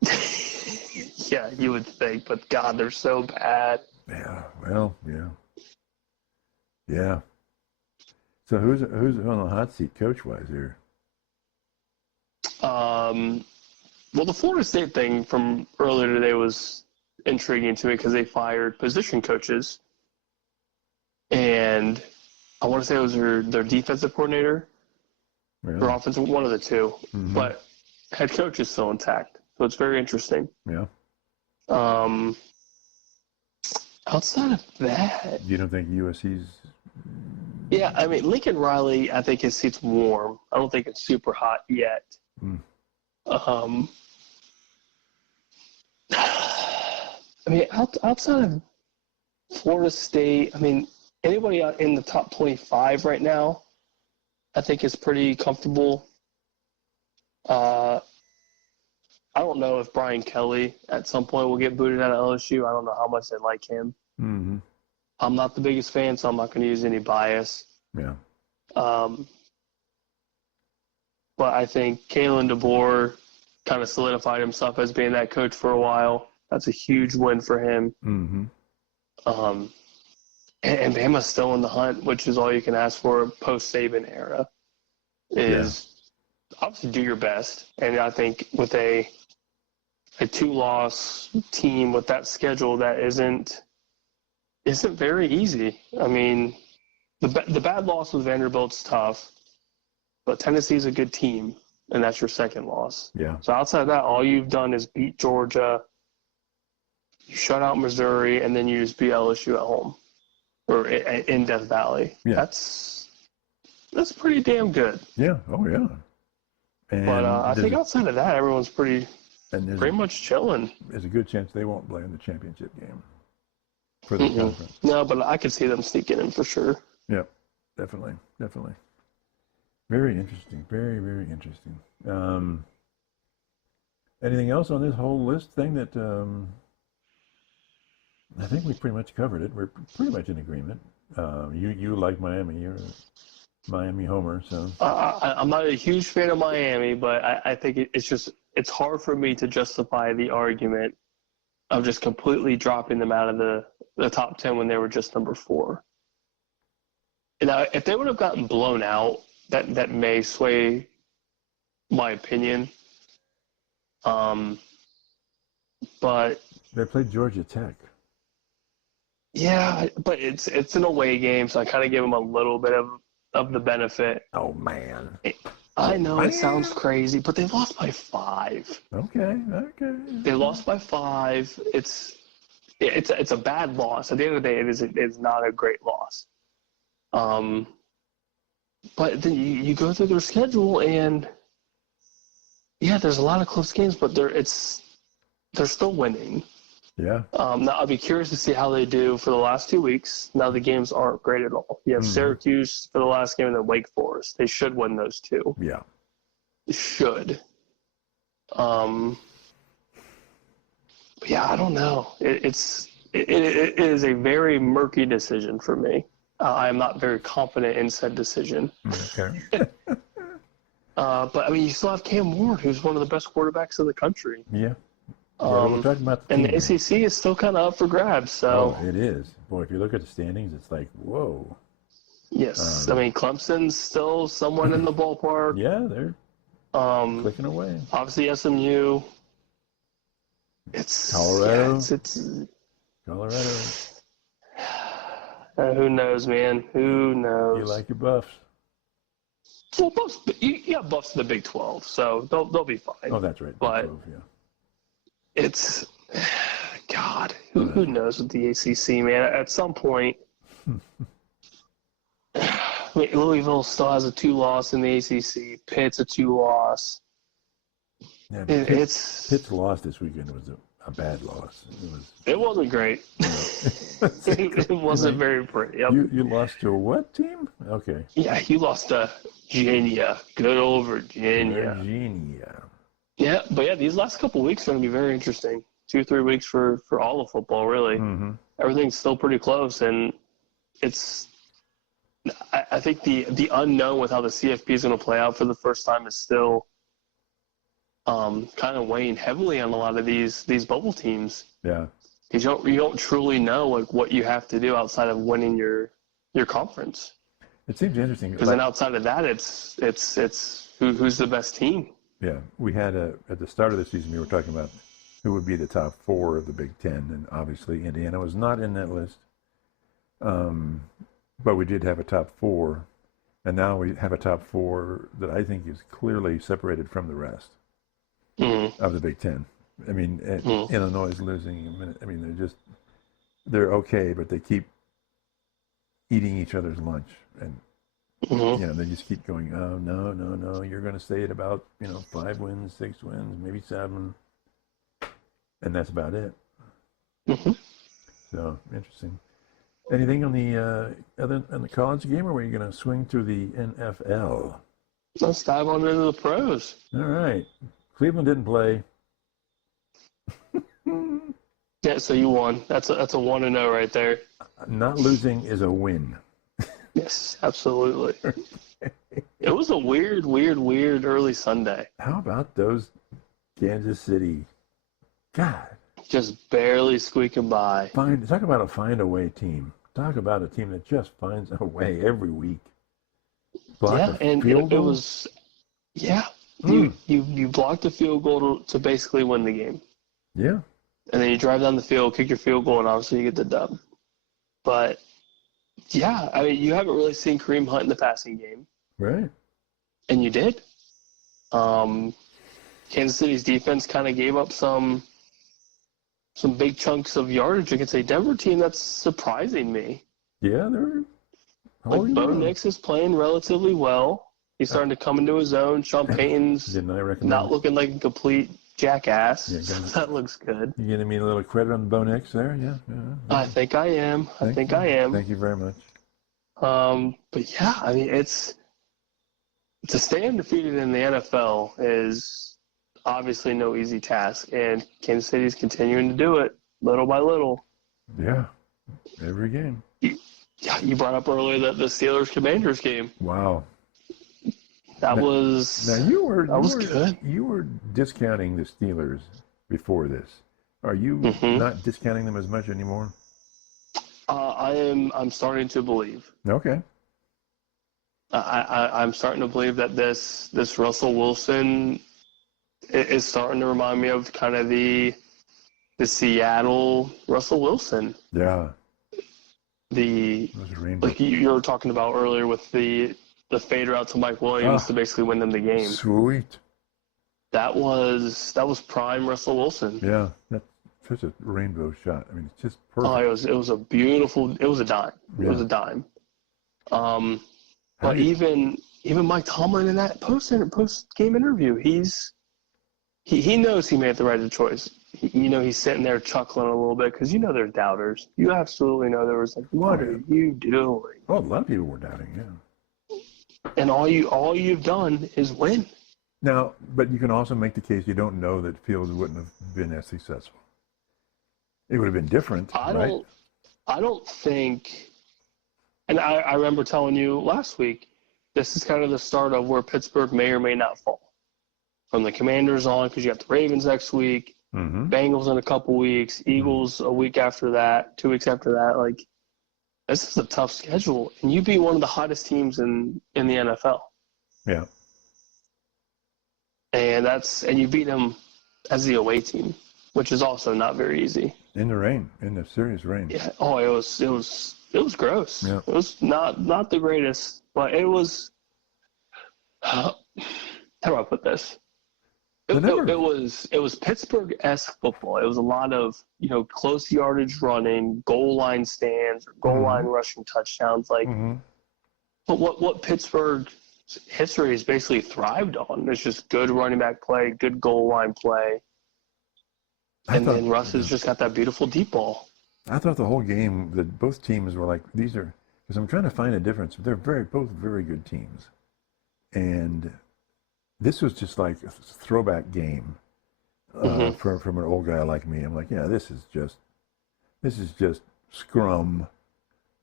Yeah, you would think, but God, they're so bad. Yeah. Well, yeah. Yeah. So who's on the hot seat coach-wise here? Well, the Florida State thing from earlier today was intriguing to me because they fired position coaches, and I want to say it was their defensive coordinator, or offensive, one of the two. Mm-hmm. But head coach is still intact, so it's very interesting. Yeah. Outside of that, you don't think USC's? Yeah, I mean, Lincoln Riley, I think his seat's warm. I don't think it's super hot yet. I mean, outside of Florida State, I mean, anybody out in the top 25 right now, I think is pretty comfortable. I don't know if Brian Kelly at some point will get booted out of LSU. I don't know how much they like him. Mm-hmm. I'm not the biggest fan, so I'm not going to use any bias. Yeah. But I think Kalen DeBoer kind of solidified himself as being that coach for a while. That's a huge win for him. Mm-hmm. And Bama's still in the hunt, which is all you can ask for post-Saban era, is obviously do your best. And I think with a two-loss team with that schedule, that isn't very easy. I mean, the bad loss with Vanderbilt's tough, but Tennessee's a good team, and that's your second loss. Yeah. So outside of that, all you've done is beat Georgia, you shut out Missouri, and then you just beat LSU at home or in Death Valley. Yeah. That's pretty damn good. Yeah. Oh, yeah. And but I think outside of that, everyone's pretty much chilling. There's a good chance they won't play in the championship game for the conference. No, but I could see them sneaking in for sure. Yeah, definitely. Very interesting. Very, very interesting. Anything else on this whole list thing that I think we pretty much covered it. We're pretty much in agreement. You like Miami. You're a Miami homer, so. I'm not a huge fan of Miami, but I think it's hard for me to justify the argument of just completely dropping them out of the top 10 when they were just number 4. Now, if they would have gotten blown out, that may sway my opinion. But they played Georgia Tech. Yeah, but it's an away game, so I kind of give them a little bit of the benefit. Oh man, I know it sounds crazy, but they lost by 5. Okay. They lost by 5. It's a bad loss. At the end of the day, it's not a great loss. But then you go through their schedule, and there's a lot of close games, but they're still winning. Yeah. Now I'll be curious to see how they do for the last 2 weeks. Now the games aren't great at all. You have Syracuse for the last game and then Wake Forest. They should win those 2. Yeah. They should. But yeah, I don't know. It is a very murky decision for me. I am not very confident in said decision. Okay. But I mean, you still have Cam Ward, who's one of the best quarterbacks in the country. Yeah. We're talking about and the ACC is still kind of up for grabs. So it is. Boy, if you look at the standings, it's like, whoa. Yes. I mean, Clemson's still somewhat in the ballpark. Yeah, they're clicking away. Obviously, SMU. It's Colorado. Yeah, it's Colorado. who knows, man? Who knows? You like your Buffs. Well, Buffs, you have Buffs in the Big 12, so they'll be fine. Oh, that's right. But 12, yeah. it's, God, who knows with the ACC, man? At some point, Louisville still has a 2-loss in the ACC. Pitt's a 2-loss. Yeah, Pitt's loss this weekend was a bad loss. It wasn't great. It wasn't very pretty. Yep. You lost to a what team? Okay. Yeah, you lost to Virginia. Good old Virginia. Yeah, but yeah, these last couple of weeks are going to be very interesting. 2-3 weeks for all of football, really. Mm-hmm. Everything's still pretty close, and I think the unknown with how the CFP is going to play out for the first time is still kind of weighing heavily on a lot of these bubble teams. Yeah, because you don't truly know like what you have to do outside of winning your conference. It seems interesting because then outside of that, it's who's the best team. Yeah, we had at the start of the season we were talking about who would be the top 4 of the Big Ten, and obviously Indiana was not in that list. But we did have a top 4, and now we have a top 4 that I think is clearly separated from the rest of the Big Ten. I mean, Illinois is losing a minute. I mean, they're okay, but they keep eating each other's lunch, and they just keep going. Oh no, you're going to stay at about 5 wins, 6 wins, maybe 7, and that's about it. So interesting. Anything on the college game, or are you going to swing through the NFL? Let's dive on into the pros. All right. Cleveland didn't play. Yeah, so you won. That's a 1-0 right there. Not losing is a win. Yes, absolutely. It was a weird early Sunday. How about those Kansas City? God. Just barely squeaking by. Talk about a find-a-way team. Talk about a team that just finds a way every week. It was. Yeah, you blocked the field goal to basically win the game. Yeah. And then you drive down the field, kick your field goal, and obviously you get the dub. But, yeah, I mean, you haven't really seen Kareem Hunt in the passing game. Right. And you did. Kansas City's defense kind of gave up some big chunks of yardage against a Denver team that's surprising me. Yeah, they're like Bo Nix is playing relatively well. He's starting to come into his own. Sean Payton's not looking like a complete jackass. Yeah, so that looks good. You giving me a little credit on the Bo Nix there? Yeah. I think I am. I think I am. Thank you very much. But yeah, I mean, to stay undefeated in the NFL is obviously no easy task, and Kansas City's continuing to do it little by little. Yeah, every game. You brought up earlier the Steelers-Commanders game. Wow. That was good. You were discounting the Steelers before this. Are you not discounting them as much anymore? I'm starting to believe. Okay. I'm starting to believe that this Russell Wilson is starting to remind me of kind of the Seattle Russell Wilson. Yeah. Like you were talking about earlier with the fader out to Mike Williams to basically win them the game. Sweet. That was prime Russell Wilson. Yeah, that's such a rainbow shot. I mean, it's just perfect. Oh, it was a beautiful. It was a dime. Yeah. It was a dime. But even Mike Tomlin in that post game interview, he knows he made the right choice. He's sitting there chuckling a little bit because there's doubters. You absolutely know there was like, what are you doing? Oh, a lot of people were doubting, yeah. And all you've done is win. Now, but you can also make the case you don't know that Fields wouldn't have been as successful. It would have been different, right? I don't think, and I remember telling you last week, this is kind of the start of where Pittsburgh may or may not fall. From the Commanders on, because you have the Ravens next week, Bengals in a couple weeks, Eagles a week after that, 2 weeks after that. Like, this is a tough schedule, and you beat one of the hottest teams in the NFL. Yeah. And you beat them as the away team, which is also not very easy. In the rain, in the serious rain. Yeah. Oh, it was gross. Yeah. It was not the greatest, but it was how do I put this? The numbers. It was Pittsburgh-esque football. It was a lot of, close yardage running, goal line stands, or goal line rushing touchdowns. But what Pittsburgh history has basically thrived on. It's just good running back play, good goal line play. Then Russ has just got that beautiful deep ball. I thought the whole game that both teams were like, these are, because I'm trying to find a difference. They're both very good teams. And this was just like a throwback game from an old guy like me. I'm like, yeah, this is just scrum,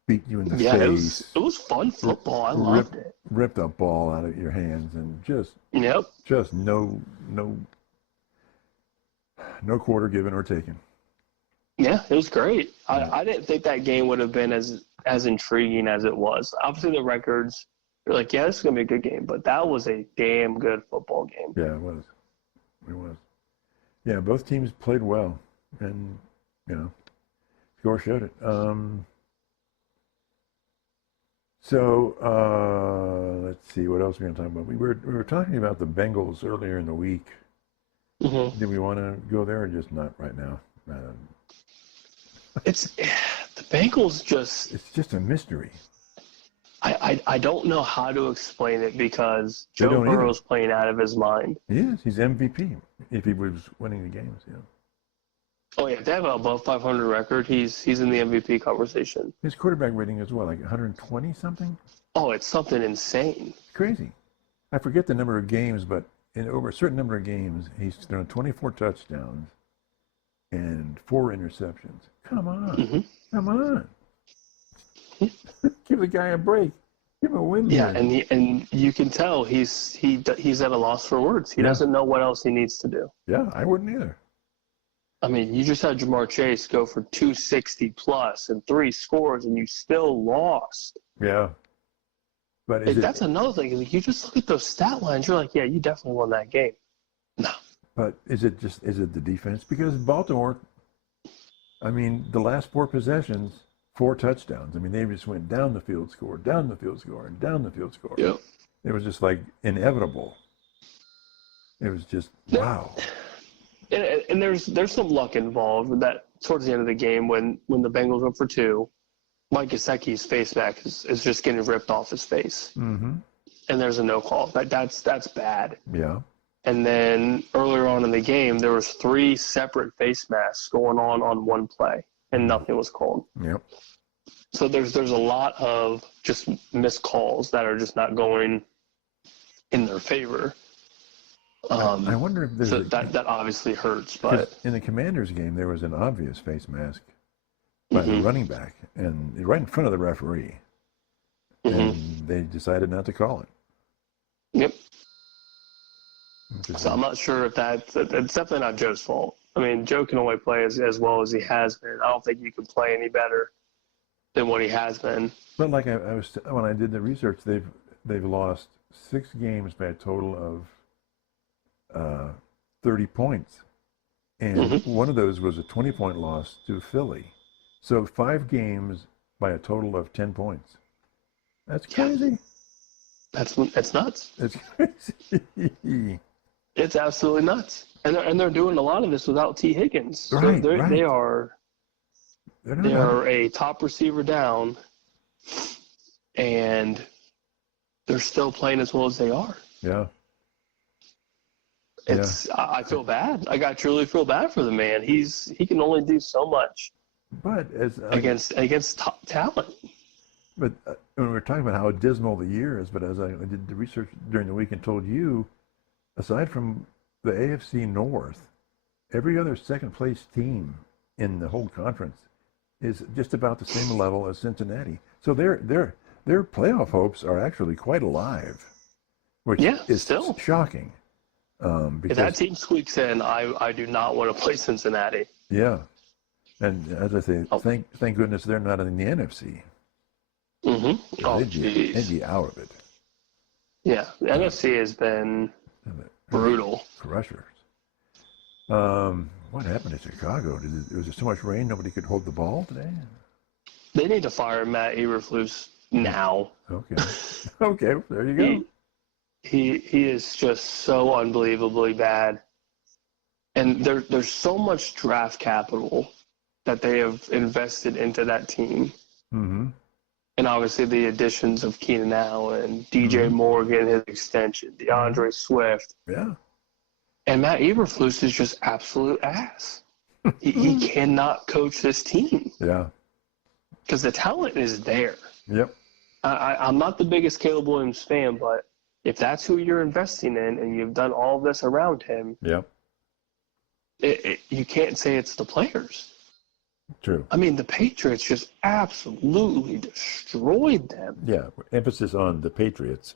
beat you in the face. It was fun football. I loved it. Rip the ball out of your hands and just no quarter given or taken. Yeah, it was great. I didn't think that game would have been as intriguing as it was. Obviously, the records, you're like, yeah, this is going to be a good game. But that was a damn good football game. Yeah, it was. It was. Yeah, both teams played well. And, score showed it. Let's see, what else are we going to talk about? We were talking about the Bengals earlier in the week. Do we want to go there or just not right now? It's the Bengals just. It's just a mystery. I don't know how to explain it because Joe Burrow's playing out of his mind. He is. He's MVP if he was winning the games. Yeah. Oh yeah, if they have an above 500 record, he's in the MVP conversation. His quarterback rating is what, like 120 something? Oh, it's something insane. It's crazy. I forget the number of games, but in over a certain number of games, he's thrown 24 touchdowns and 4 interceptions. Come on. Come on. Give the guy a break. Give him a win. Yeah, and you can tell he's at a loss for words. He doesn't know what else he needs to do. Yeah, I wouldn't either. I mean, you just had Jamar Chase go for 260 plus and 3 scores, and you still lost. Yeah. But that's another thing. You just look at those stat lines, you're like, yeah, you definitely won that game. No. But is it the defense? Because Baltimore, I mean, the last 4 possessions, 4 touchdowns. I mean, they just went down the field, scored, down the field, score, and down the field, score. Yep. It was just like inevitable. It was just, wow. And there's some luck involved with that towards the end of the game when the Bengals went for 2. Mike Gesicki's face mask is just getting ripped off his face. And there's a no call. That's bad. Yeah. And then earlier on in the game, there was 3 separate face masks going on one play, and nothing was called. Yep. So there's a lot of just missed calls that are just not going in their favor. I wonder if there's that obviously hurts. But in the Commanders game, there was an obvious face mask by the running back, and right in front of the referee, and they decided not to call it. Yep. So I'm not sure if it's definitely not Joe's fault. I mean, Joe can only play as well as he has been. I don't think you can play any better than what he has been. But like I was when I did the research, they've lost 6 games by a total of 30 points, and one of those was a 20-point loss to Philly. So 5 games by a total of 10 points. That's crazy. That's nuts. It's crazy. It's absolutely nuts. And they're doing a lot of this without T. Higgins. Right, so right. They are a top receiver down, and they're still playing as well as they are. Yeah. I feel bad. I truly feel bad for the man. He can only do so much. But against top talent. But when we're talking about how dismal the year is, but as I did the research during the week and told you, aside from the AFC North, every other second-place team in the whole conference is just about the same level as Cincinnati. So their playoff hopes are actually quite alive, which is still shocking. If that team squeaks in, I do not want to play Cincinnati. Yeah, and as I say, thank goodness they're not in the NFC. They'd be out of it. Yeah, the NFC has been brutal. Crushers. What happened to Chicago? Was there so much rain nobody could hold the ball today? They need to fire Matt Eberflus now. Okay. Okay, there you go. He is just so unbelievably bad. And there's so much draft capital that they have invested into that team. Mm-hmm. And obviously the additions of Keenan Allen, DJ Morgan, his extension, DeAndre Swift. Yeah. And Matt Eberflus is just absolute ass. He cannot coach this team. Yeah. Because the talent is there. Yep. I'm not the biggest Caleb Williams fan, but if that's who you're investing in and you've done all of this around him, Yep. You can't say it's the players. True. I mean, the Patriots just absolutely destroyed them. Yeah. Emphasis on the Patriots.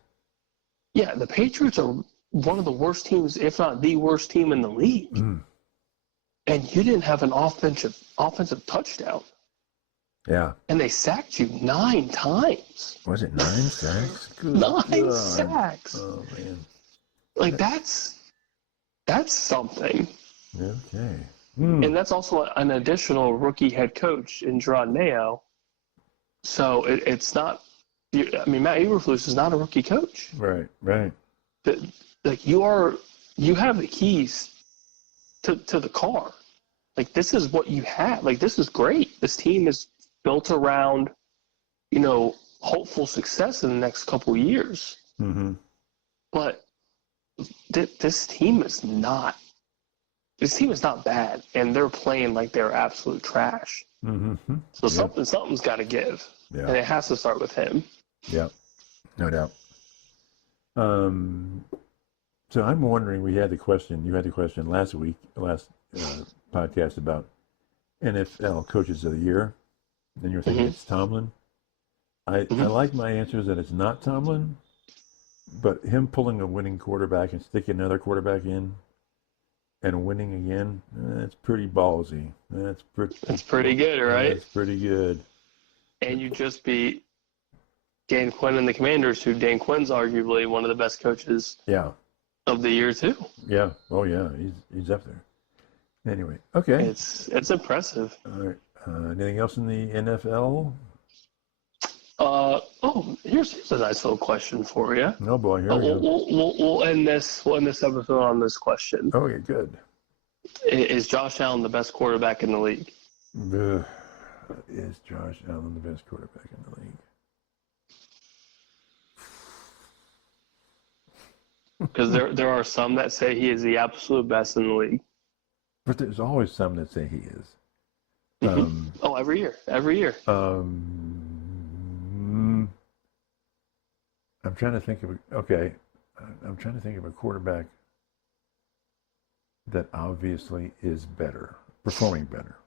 Yeah, the Patriots are one of the worst teams, if not the worst team in the league. And you didn't have an offensive touchdown. Yeah. And they sacked you 9 times. Was it 9 sacks? Good 9 God. sacks. Oh, man. Like, that's something. Okay. And that's also an additional rookie head coach in Gerard Mayo. So it's not – I mean, Matt Eberflus is not a rookie coach. Right, right. Like, you have the keys to the car. Like, this is what you have. Like, this is great. This team is built around, hopeful success in the next couple of years. Mm-hmm. But this team is not bad, and they're playing like they're absolute trash. Mm-hmm. So something's got to give, and it has to start with him. Yeah, no doubt. So I'm wondering, you had the question last podcast about NFL Coaches of the Year, and you're thinking it's Tomlin. I like my answers that it's not Tomlin, but him pulling a winning quarterback and sticking another quarterback in and winning again, that's pretty ballsy. That's pretty good, right? That's pretty good. And you just beat Dan Quinn and the Commanders, who Dan Quinn's arguably one of the best coaches of the year, too. Yeah. Oh, yeah. He's up there. Anyway, okay. It's impressive. All right. Anything else in the NFL? Here's a nice little question for you. Oh boy, here we go. We'll end this episode on this question. Okay, good. Is Josh Allen the best quarterback in the league? Is Josh Allen the best quarterback in the league? Because there are some that say he is the absolute best in the league. But there's always some that say he is. Every year. I'm trying to think of a quarterback that obviously is better, performing better.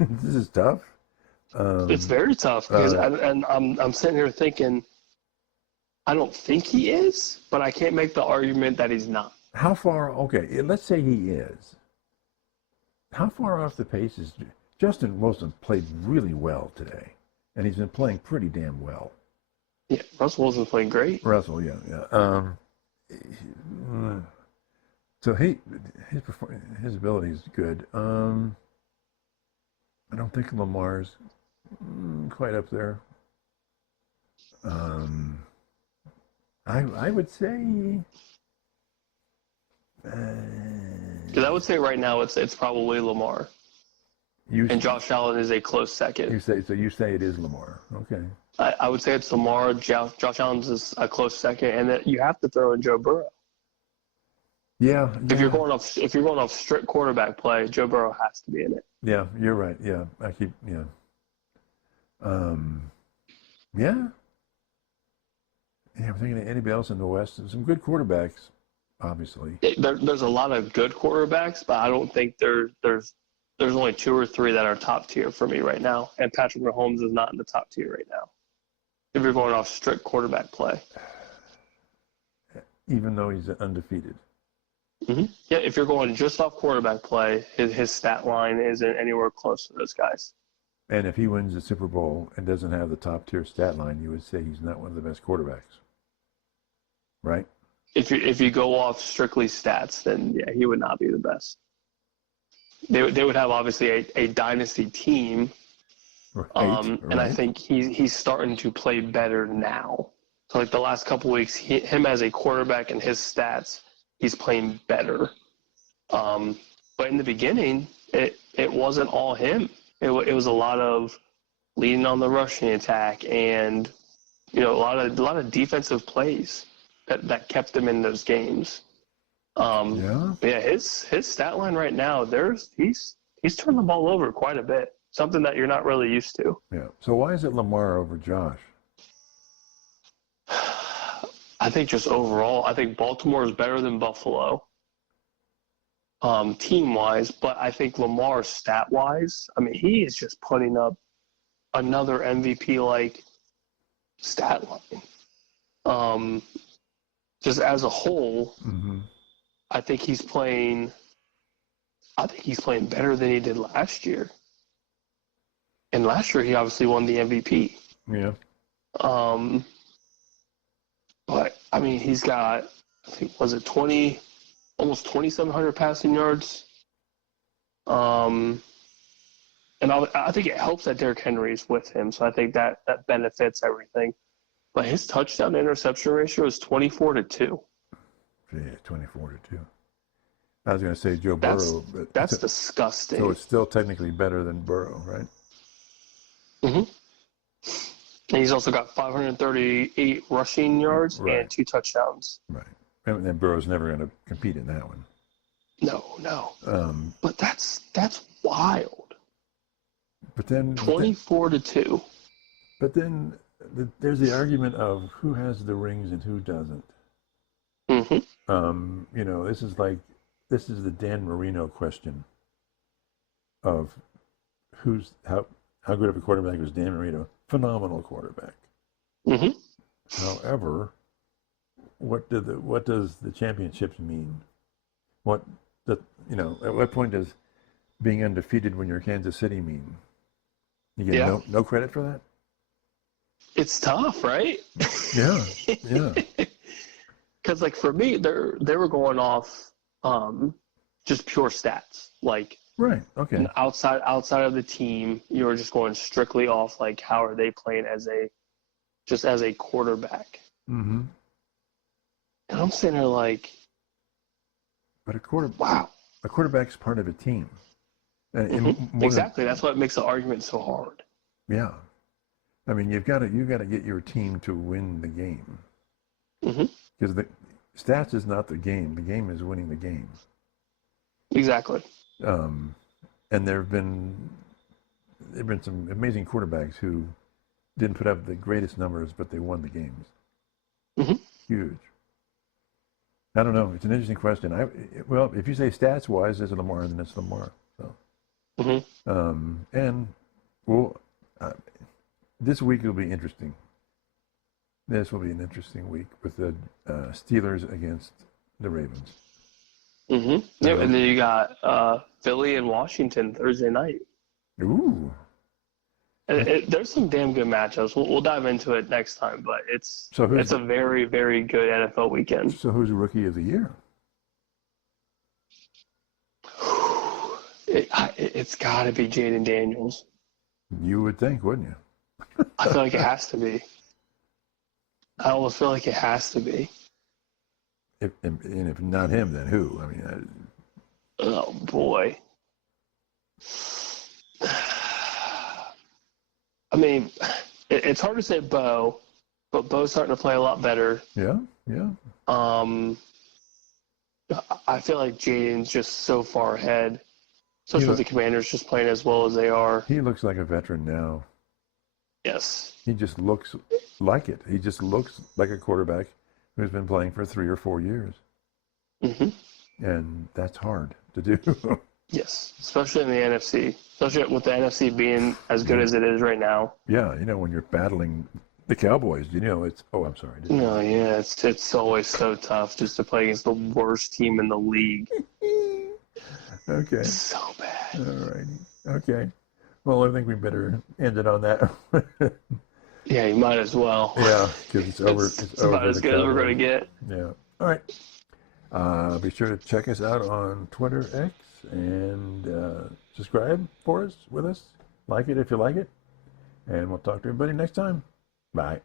This is tough. It's very tough because I'm sitting here thinking, I don't think he is, but I can't make the argument that he's not. How far? Okay, let's say he is. How far off the pace is Justin Wilson? Played really well today, and he's been playing pretty damn well. Yeah, Russell Wilson's playing great. Russell, yeah. So his ability is good. I don't think Lamar's quite up there. I would say. Because I would say right now it's probably Lamar. And Josh Allen is a close second. You say it is Lamar. Okay. I would say it's Lamar. Josh Allen's is a close second, and that you have to throw in Joe Burrow. Yeah. If you're going off strict quarterback play, Joe Burrow has to be in it. Yeah, you're right. Yeah, Yeah, I'm thinking of anybody else in the West. There's some good quarterbacks, obviously. There's a lot of good quarterbacks, but I don't think there's only 2 or 3 that are top tier for me right now. And Patrick Mahomes is not in the top tier right now. If you're going off strict quarterback play. Even though he's undefeated. Mm-hmm. Yeah, if you're going just off quarterback play, his stat line isn't anywhere close to those guys. And if he wins the Super Bowl and doesn't have the top tier stat line, you would say he's not one of the best quarterbacks, right? If you go off strictly stats, then yeah, he would not be the best. They would have obviously a dynasty team Right. And I think he's starting to play better now. So like the last couple weeks, him as a quarterback and his stats, he's playing better. But in the beginning, it wasn't all him. It was a lot of leading on the rushing attack and a lot of defensive plays that kept him in those games. Yeah. But yeah, his stat line right now, he's turned the ball over quite a bit. Something that you're not really used to. Yeah. So why is it Lamar over Josh? I think just overall, I think Baltimore is better than Buffalo, team-wise. But I think Lamar stat-wise, I mean, he is just putting up another MVP-like stat line. Just as a whole, I think he's playing better than he did last year. And last year, he obviously won the MVP. Yeah. But, I mean, he's got, I think, almost 2,700 passing yards. And I think it helps that Derrick Henry is with him. So I think that benefits everything. But his touchdown to interception ratio is 24-2. Yeah, 24-2. I was going to say Joe Burrow. But that's disgusting. So it's still technically better than Burrow, right? Mm-hmm. And he's also got 538 rushing yards and 2 touchdowns. Right. And then Burrow's never going to compete in that one. No. But that's wild. But then 24-2. But then there's the argument of who has the rings and who doesn't. Mm-hmm. This is the Dan Marino question of how good of a quarterback was Dan Marino? Phenomenal quarterback. Mm-hmm. However, what does the championships mean? At what point does being undefeated when you're Kansas City mean? You get no credit for that? It's tough, right? Yeah. Because like for me, they were going off just pure stats, like. Right. Okay. And outside of the team, you were just going strictly off like how are they playing as a quarterback. Mm-hmm. And I'm sitting there like, but wow, a quarterback's part of a team. Exactly. That's what makes the argument so hard. Yeah. I mean, you've got to get your team to win the game. Because the stats is not the game. The game is winning the game. Exactly. And there've been some amazing quarterbacks who didn't put up the greatest numbers, but they won the games. Huge. I don't know. It's an interesting question. If you say stats wise, it's Lamar, then it's Lamar. So. This week will be interesting. This will be an interesting week with the Steelers against the Ravens. And then you got Philly and Washington Thursday night. Ooh. There's some damn good matchups. We'll dive into it next time, but it's a very, very good NFL weekend. So who's the Rookie of the Year? It's got to be Jaden Daniels. You would think, wouldn't you? I feel like it has to be. I almost feel like it has to be. If not him, then who? I mean, oh boy. I mean, it's hard to say Bo, but Bo's starting to play a lot better. Yeah. I feel like Jaden's just so far ahead, especially with the Commanders just playing as well as they are. He looks like a veteran now. Yes. He just looks like it. He just looks like a quarterback who's been playing for 3 or 4 years. And that's hard to do. Yes, especially in the NFC. Especially with the NFC being as good as it is right now. Yeah, when you're battling the Cowboys, it's... Oh, I'm sorry. It's always so tough just to play against the worst team in the league. Okay. So bad. All righty. Okay. Well, I think we better end it on that. Yeah, you might as well. Yeah, because it's over. It's about as good as we're going to get. Yeah. All right. Be sure to check us out on Twitter, X, and subscribe with us. Like it if you like it. And we'll talk to everybody next time. Bye.